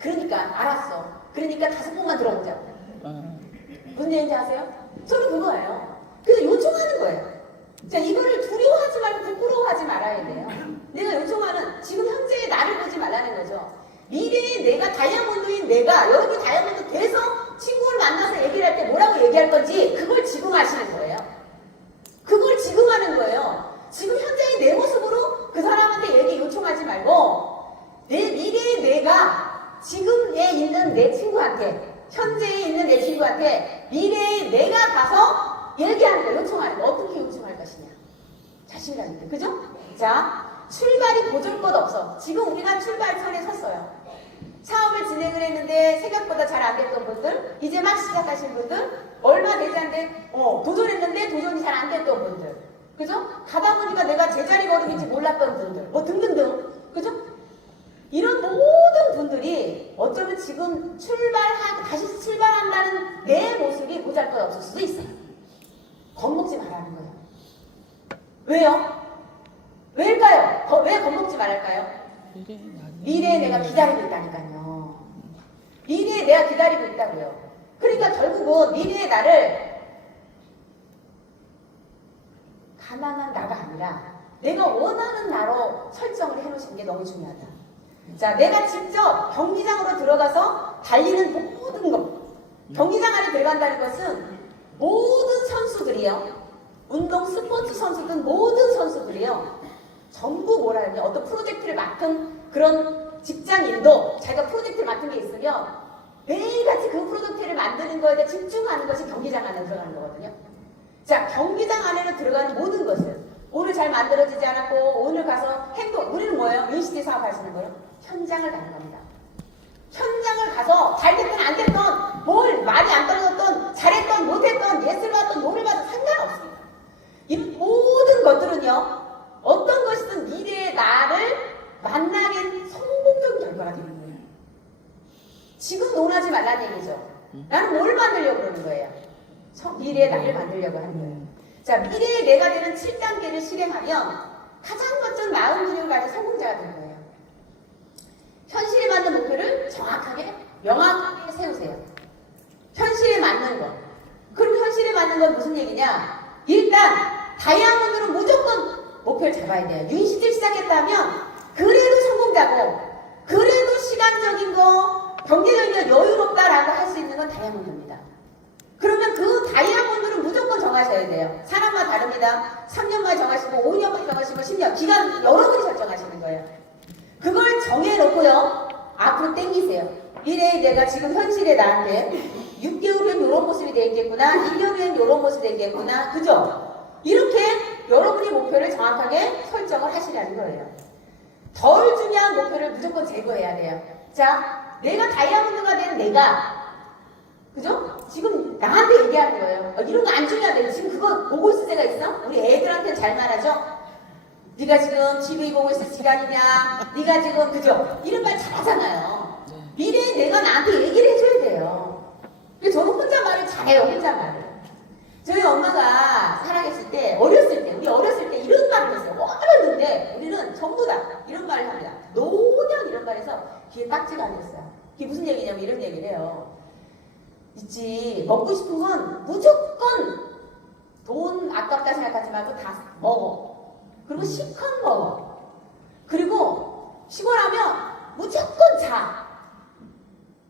그러니까 알았어. 그러니까 5번만 들어보자고. 무슨 얘기인지 아세요? 저는 그거예요. 그래서 요청하는 거예요. 자, 이거를 두려워하지 말고 부끄러워하지 말아야 돼요. 내가 요청하는 지금 현재의 나를 보지 말라는 거죠. 미래의 내가 다이아몬드인 내가 여러분이 다이아몬드 돼서 친구를 만나서 얘기를 할 때 뭐라고 얘기할 건지 그걸 지금 하시는 거예요. 그걸 지금 하는 거예요. 지금 현재의 내 모습으로 그 사람한테 얘기 요청하지 말고 내 미래의 내가 지금에 있는 내 친구한테 얘기하는 거, 요청하는 거, 어떻게 요청할 것이냐. 자신감 있게. 그죠? 자, 출발이 보줄 것 없어. 지금 우리가 출발선에 섰어요. 사업을 진행을 했는데 생각보다 잘 안 됐던 분들, 이제 막 시작하신 분들, 얼마 되지 않는데 도전했는데 도전이 잘 안 됐던 분들, 그죠? 가다 보니까 내가 제자리 걸음인지 몰랐던 분들, 뭐 등등등, 그죠? 이런 모든 분들이 어쩌면 지금 다시 출발한다는 내 모습이 보잘것없을 수도 있어요. 겁먹지 말라는 거예요. 왜요? 왜일까요? 왜 겁먹지 말할까요? 미래에 내가 기다리고 있다니까요. 미래에 내가 기다리고 있다고요. 그러니까 결국은 미래의 나를 가난한 나가 아니라 내가 원하는 나로 설정을 해놓으시는 게 너무 중요하다. 자, 내가 직접 경기장으로 들어가서 달리는 모든 것, 경기장 안에 들어간다는 것은 모든 선수들이요, 운동 스포츠 선수든 모든 선수들이요, 전부 뭐라 하냐, 어떤 프로젝트를 맡은 그런 직장인도 자기가 프로젝트를 맡은 게 있으면 매일같이 그 프로젝트를 만드는 거에 대해 집중하는 것이 경기장 안에 들어가는 거거든요. 자, 경기장 안에로 들어가는 모든 것은 오늘 잘 만들어지지 않았고 오늘 가서 우리는 뭐예요? 유니시티 사업 하시는 거예요? 현장을 가는 겁니다. 현장을 가서 잘 됐든 안 됐든 뭘 많이 안 떨어졌든 잘했든 못했든 예스를 받든 노를 받든 상관없습니다. 이 모든 것들은요, 어떤 것이든 미래의 나를 만나는 성공적인 결과가 되는 거예요. 지금 논하지 말라는 얘기죠. 나는 뭘 만들려고 그러는 거예요? 미래의 나를 만들려고 하는 거예요. 자, 미래의 내가 되는 7단계를 실행하면 가장 멋진 마음 근육을 가진 성공자가 되는 거예요. 현실에 맞는 목표를 정확하게, 명확하게 세우세요. 현실에 맞는 것. 그럼 현실에 맞는 건 무슨 얘기냐? 일단 다이아몬드로 무조건 목표를 잡아야 돼요. 유니시티를 시작했다면 그래도 성공자고, 그래도 시간적인 거, 경제적인 여유롭다라고 할 수 있는 건 다이아몬드입니다. 그러면 그 다이아몬드를 무조건 정하셔야 돼요. 사람마다 다릅니다. 3년 만에 정하시고 5년 만에 정하시고 10년, 기간 여러분이 설정하시는 거예요. 그걸 정해놓고요, 앞으로 땡기세요. 미래에 내가 지금 현실에 나한테 6개월 후엔 이런 모습이 되겠구나, 1년 후엔 이런 모습이 되겠구나, 그죠? 이렇게 여러분이 목표를 정확하게 설정을 하시라는 거예요. 덜 중요한 목표를 무조건 제거해야 돼요. 자, 내가 다이아몬드가 된 내가, 그죠? 지금 나한테 얘기하는 거예요. 이런 거 안 중요하대. 지금 그거 보고 있을 때가 있어? 우리 애들한테 잘 말하죠? 네가 지금 TV 보고 있을 시간이냐? 네가 지금, 그죠? 이런 말 잘하잖아요. 미래에 내가 나한테 얘기를 해줘야 돼요. 근데 저는 혼잣말을 잘해요, 혼잣말을. 저희 엄마가 살아계실 때, 우리 어렸을 때 이런 말을 했어요. 어렸는데 우리는 전부 다 이런 말을 합니다. 노년 이런 말에서 귀에 딱지가 안 됐어요. 그게 무슨 얘기냐면 이런 얘기를 해요. 있지, 먹고 싶은 건 무조건 돈 아깝다 생각하지 말고 다 먹어. 그리고 실컷 먹어. 그리고 피곤하면 무조건 자.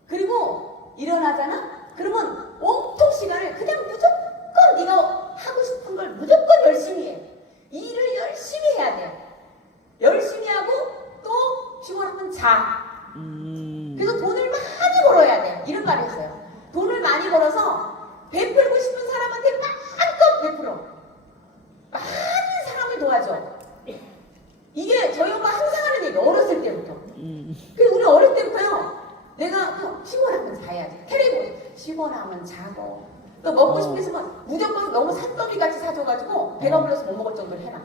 그리고 일어나잖아? 그러면 온통 시간을 그냥 무조건 네가 하고 싶은 걸 무조건 열심히 해. 일을 열심히 해야 돼. 열심히 하고 또 피곤하면 자. 그래서 돈을 많이 벌어야 돼. 이런 말을 했어요. 돈을 많이 벌어서 베풀고 싶은 사람한테 마음껏 베풀어. 많은 사람을 도와줘. 이게 저희 엄마 항상 하는 얘기, 어렸을 때부터. 그래서 우리 어릴 때부터요, 내가 피곤하면 자야지. 텔레비전 피곤하면 자고, 또 먹고 싶으면 무조건 너무 산더미같이 사줘가지고 배가 불러서 못 먹을 정도로 해놔.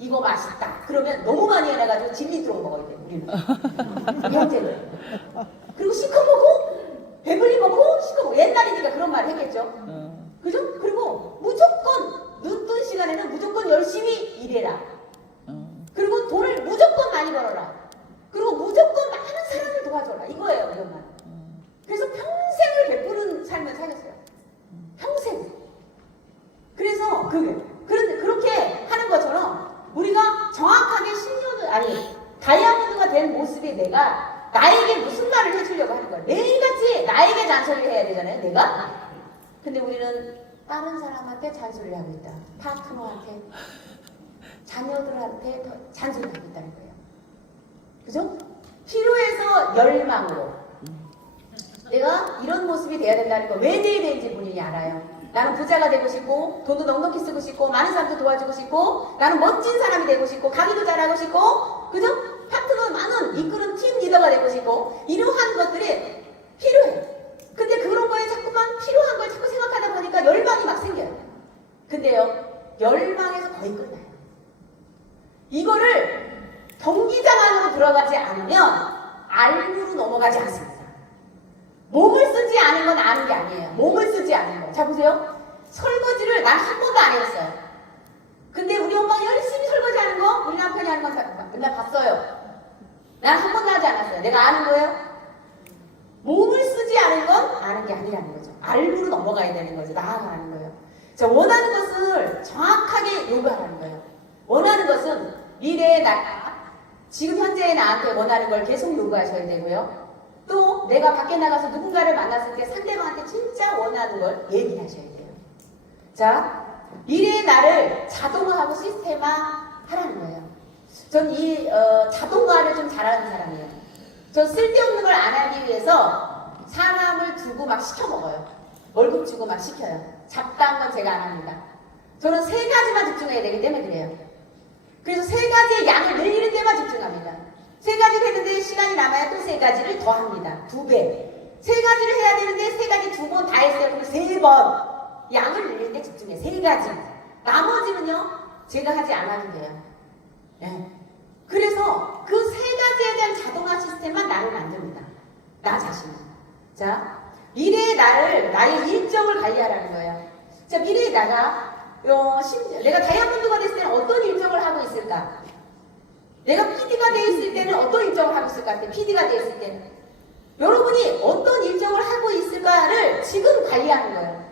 이거 맛있다. 그러면 너무 많이 해놔가지고 진리도록 먹어야 돼, 우리는. 현재는. 그리고 시커 먹고 배불리 먹고 시커 먹고. 옛날이니까 그런 말 했겠죠. 그죠? 그리고 무조건 눈뜬 시간에는 무조건 열심히 일해라. 그리고 돈을 무조건 많이 벌어라. 그리고 무조건 많은 사람을 도와줘라. 이거예요, 이런 말. 그래서 평생을 베푸는 삶을 살았어요. 평생. 그래서 그렇게 하는 것처럼 우리가 정확하게 10년을 다이아몬드가 된 모습의 내가 나에게 무슨 말을 해주려고 하는 거야. 매일같이 나에게 잔소리를 해야 되잖아요, 내가. 근데 우리는 다른 사람한테 잔소리를 하고 있다. 파트너한테, 자녀들한테 잔소리를 하고 있다는 거예요. 그죠? 필요해서 열망으로. 내가 이런 모습이 돼야 된다는 거 왜 돼야 되는지 본인이 알아요. 나는 부자가 되고 싶고 돈도 넉넉히 쓰고 싶고 많은 사람도 도와주고 싶고 나는 멋진 사람이 되고 싶고 강의도 잘하고 싶고 그죠? 파트너 많은 이끄는 팀 리더가 되고 싶고 이러한 것들이 필요해. 근데 그런 거에 자꾸만 필요한 걸 자꾸 생각하다 보니까 열망이 막 생겨요. 근데요 열망에서 거의 끝나요. 이거를 경기장 안으로 들어가지 않으면 알무로 넘어가지 않습니다. 몸을 쓰지 않은 건 아는 게 아니에요. 몸을 쓰지 않은 거. 자 보세요. 설거지를 난 한 번도 안 해봤어요. 근데 우리 엄마가 열심히 설거지하는 거 우리 남편이 하는 건 맨날 봤어요. 난 한 번도 하지 않았어요. 내가 아는 거예요. 몸을 쓰지 않은 건 아는 게 아니라는 거죠. 알무로 넘어가야 되는 거죠. 나아가는 거예요. 자, 원하는 것을 정확하게 요구하라는 거예요. 원하는 것은 미래의 나가 지금 현재의 나한테 원하는 걸 계속 요구하셔야 되고요. 또 내가 밖에 나가서 누군가를 만났을 때 상대방한테 진짜 원하는 걸 얘기를 하셔야 돼요. 자, 미래의 나를 자동화하고 시스템화 하라는 거예요. 전 이 자동화를 좀 잘하는 사람이에요. 전 쓸데없는 걸 안 하기 위해서 사람을 두고 막 시켜 먹어요. 월급 주고 막 시켜요. 잡다한 건 제가 안 합니다. 저는 세 가지만 집중해야 되기 때문에 그래요. 그래서 세 가지의 양을 늘리는 데만 집중합니다. 세 가지를 했는데 시간이 남아야 또 세 가지를 더 합니다. 2배. 세 가지를 해야 되는데 세 가지 2번 다 했어요. 그럼 3번. 양을 늘리는 데 집중해. 세 가지. 나머지는요, 제가 하지 않아도 돼요. 네. 그래서 그 세 가지에 대한 자동화 시스템만 나를 만듭니다. 나 자신. 자, 미래의 나를, 나의 일정을 관리하라는 거예요. 자, 미래의 나가, 내가 다이아몬드가 됐을 때는 어떤 일정을 하고 있을까? 내가 PD가 돼 있을 때는 어떤 일정을 하고 있을 것 같아요? PD가 돼 있을 때는. 여러분이 어떤 일정을 하고 있을까를 지금 관리하는 거예요.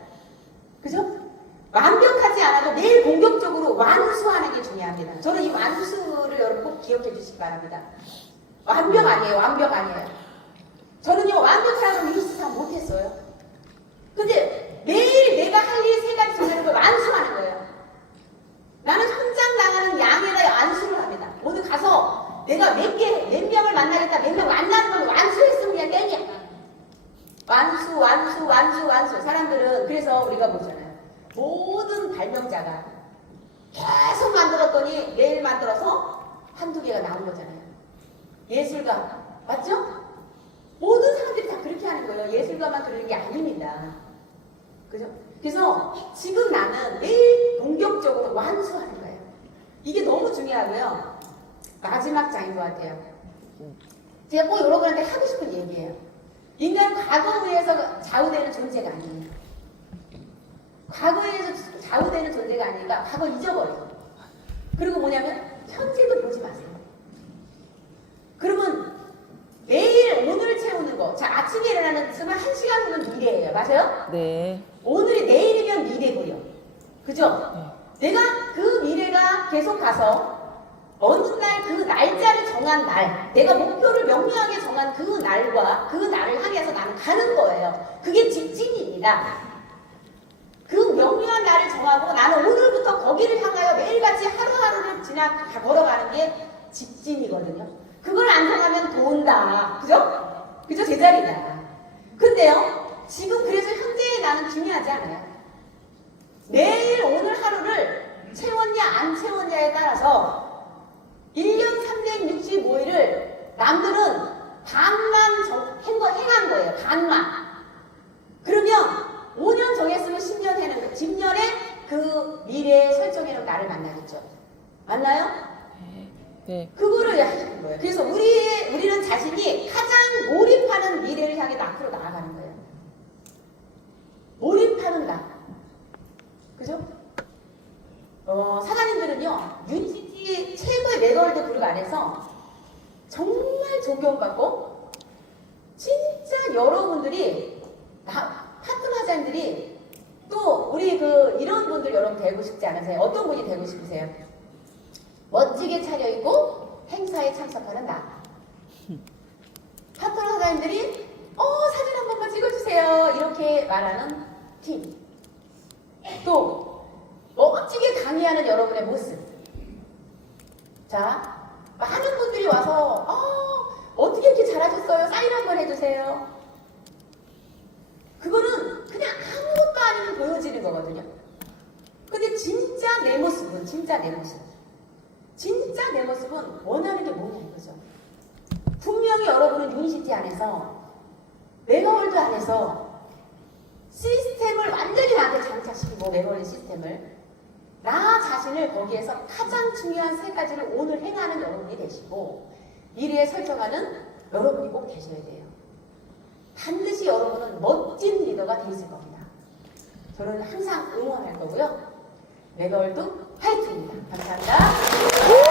그죠? 완벽하지 않아도 매일 공격적으로 완수하는 게 중요합니다. 저는 이 완수를 여러분 꼭 기억해 주시기 바랍니다. 완벽 아니에요. 완벽 아니에요. 저는요, 완벽하라고 이런 잘 못했어요. 근데 매일 내가 할 일 세 가지 정하는 걸 완수하는 거예요. 나는 현장 나가는 양에다 완수를 합니다. 오늘 가서 내가 몇 명을 만나겠다, 몇 명 만나는 걸 완수했으면 그냥 땡이야. 완수. 사람들은 그래서 우리가 보잖아요. 모든 발명자가 계속 만들었더니 매일 만들어서 한두 개가 나온 거잖아요. 예술가, 맞죠? 모든 사람들이 다 그렇게 하는 거예요. 예술가만 그러는 게 아닙니다. 그죠? 그래서 지금 나는 매일 본격적으로 완수하는 거예요. 이게 너무 중요하고요. 마지막 장인 것 같아요. 제가 꼭 여러분한테 하고 싶은 얘기예요. 인간은 과거에 의해서 좌우되는 존재가 아니에요. 과거에 의해서 좌우되는 존재가 아니니까 과거 잊어버려요. 그리고 뭐냐면 현재도 보지 마세요. 그러면 매일 오늘 채우는 거. 자, 아침에 일어나는 순간 1시간 후는 미래예요. 맞아요? 네. 오늘이 내일이면 미래고요. 그죠? 네. 내가 그 미래가 계속 가서 어느 날 그 날짜를 정한 날, 내가 목표를 명료하게 정한 그 날과 그 날을 향해서 나는 가는 거예요. 그게 직진입니다. 그 명료한 날을 정하고 나는 오늘부터 거기를 향하여 매일같이 하루하루를 걸어가는 게 직진이거든요. 그걸 안 정하면 돈다. 그죠? 그죠? 제자리다. 근데요, 지금 그래서 현재의 나는 중요하지 않아요. 매일 오늘 하루를 채웠냐 안 채웠냐에 따라서 1년 365일을 남들은 반만 행한 거예요. 반만. 그러면 5년 정했으면 10년 해는 거예요. 10년에 그 미래에 설정해놓은 나를 만나겠죠. 맞나요? 네. 그거를 하시는 거예요. 그래서 우리는 자신이 가장 몰입하는 미래를 향해 앞으로 나아가는 거예요. 몰입하는 나. 그죠? 사장님들은요, UNCT 최고의 맥월드 그룹 안에서 정말 존경받고, 진짜 여러분들이, 파트너 사장님들이 또 우리 이런 분들 여러분 되고 싶지 않으세요? 어떤 분이 되고 싶으세요? 멋지게 차려입고 행사에 참석하는 나. 파트너 사장님들이 사진 한 번만 찍어주세요. 이렇게 말하는 팀. 또 멋지게 강의하는 여러분의 모습. 자, 많은 분들이 와서 어떻게 이렇게 잘하셨어요? 사인 한번 해주세요. 그거는 그냥 아무것도 아니면 보여지는 거거든요. 근데 진짜 내 모습은 원하는 게 뭐냐 이거죠. 분명히 여러분은 유니시티 안에서 메가월드 안에서 시스템을 완전히 나한테 장착시키고 메가월드 시스템을 나 자신을 거기에서 가장 중요한 세 가지를 오늘 행하는 여러분이 되시고 미래에 설정하는 여러분이 꼭 되셔야 돼요. 반드시 여러분은 멋진 리더가 돼 있을 겁니다. 저는 항상 응원할 거고요. 메가월드 화이팅입니다. 감사합니다.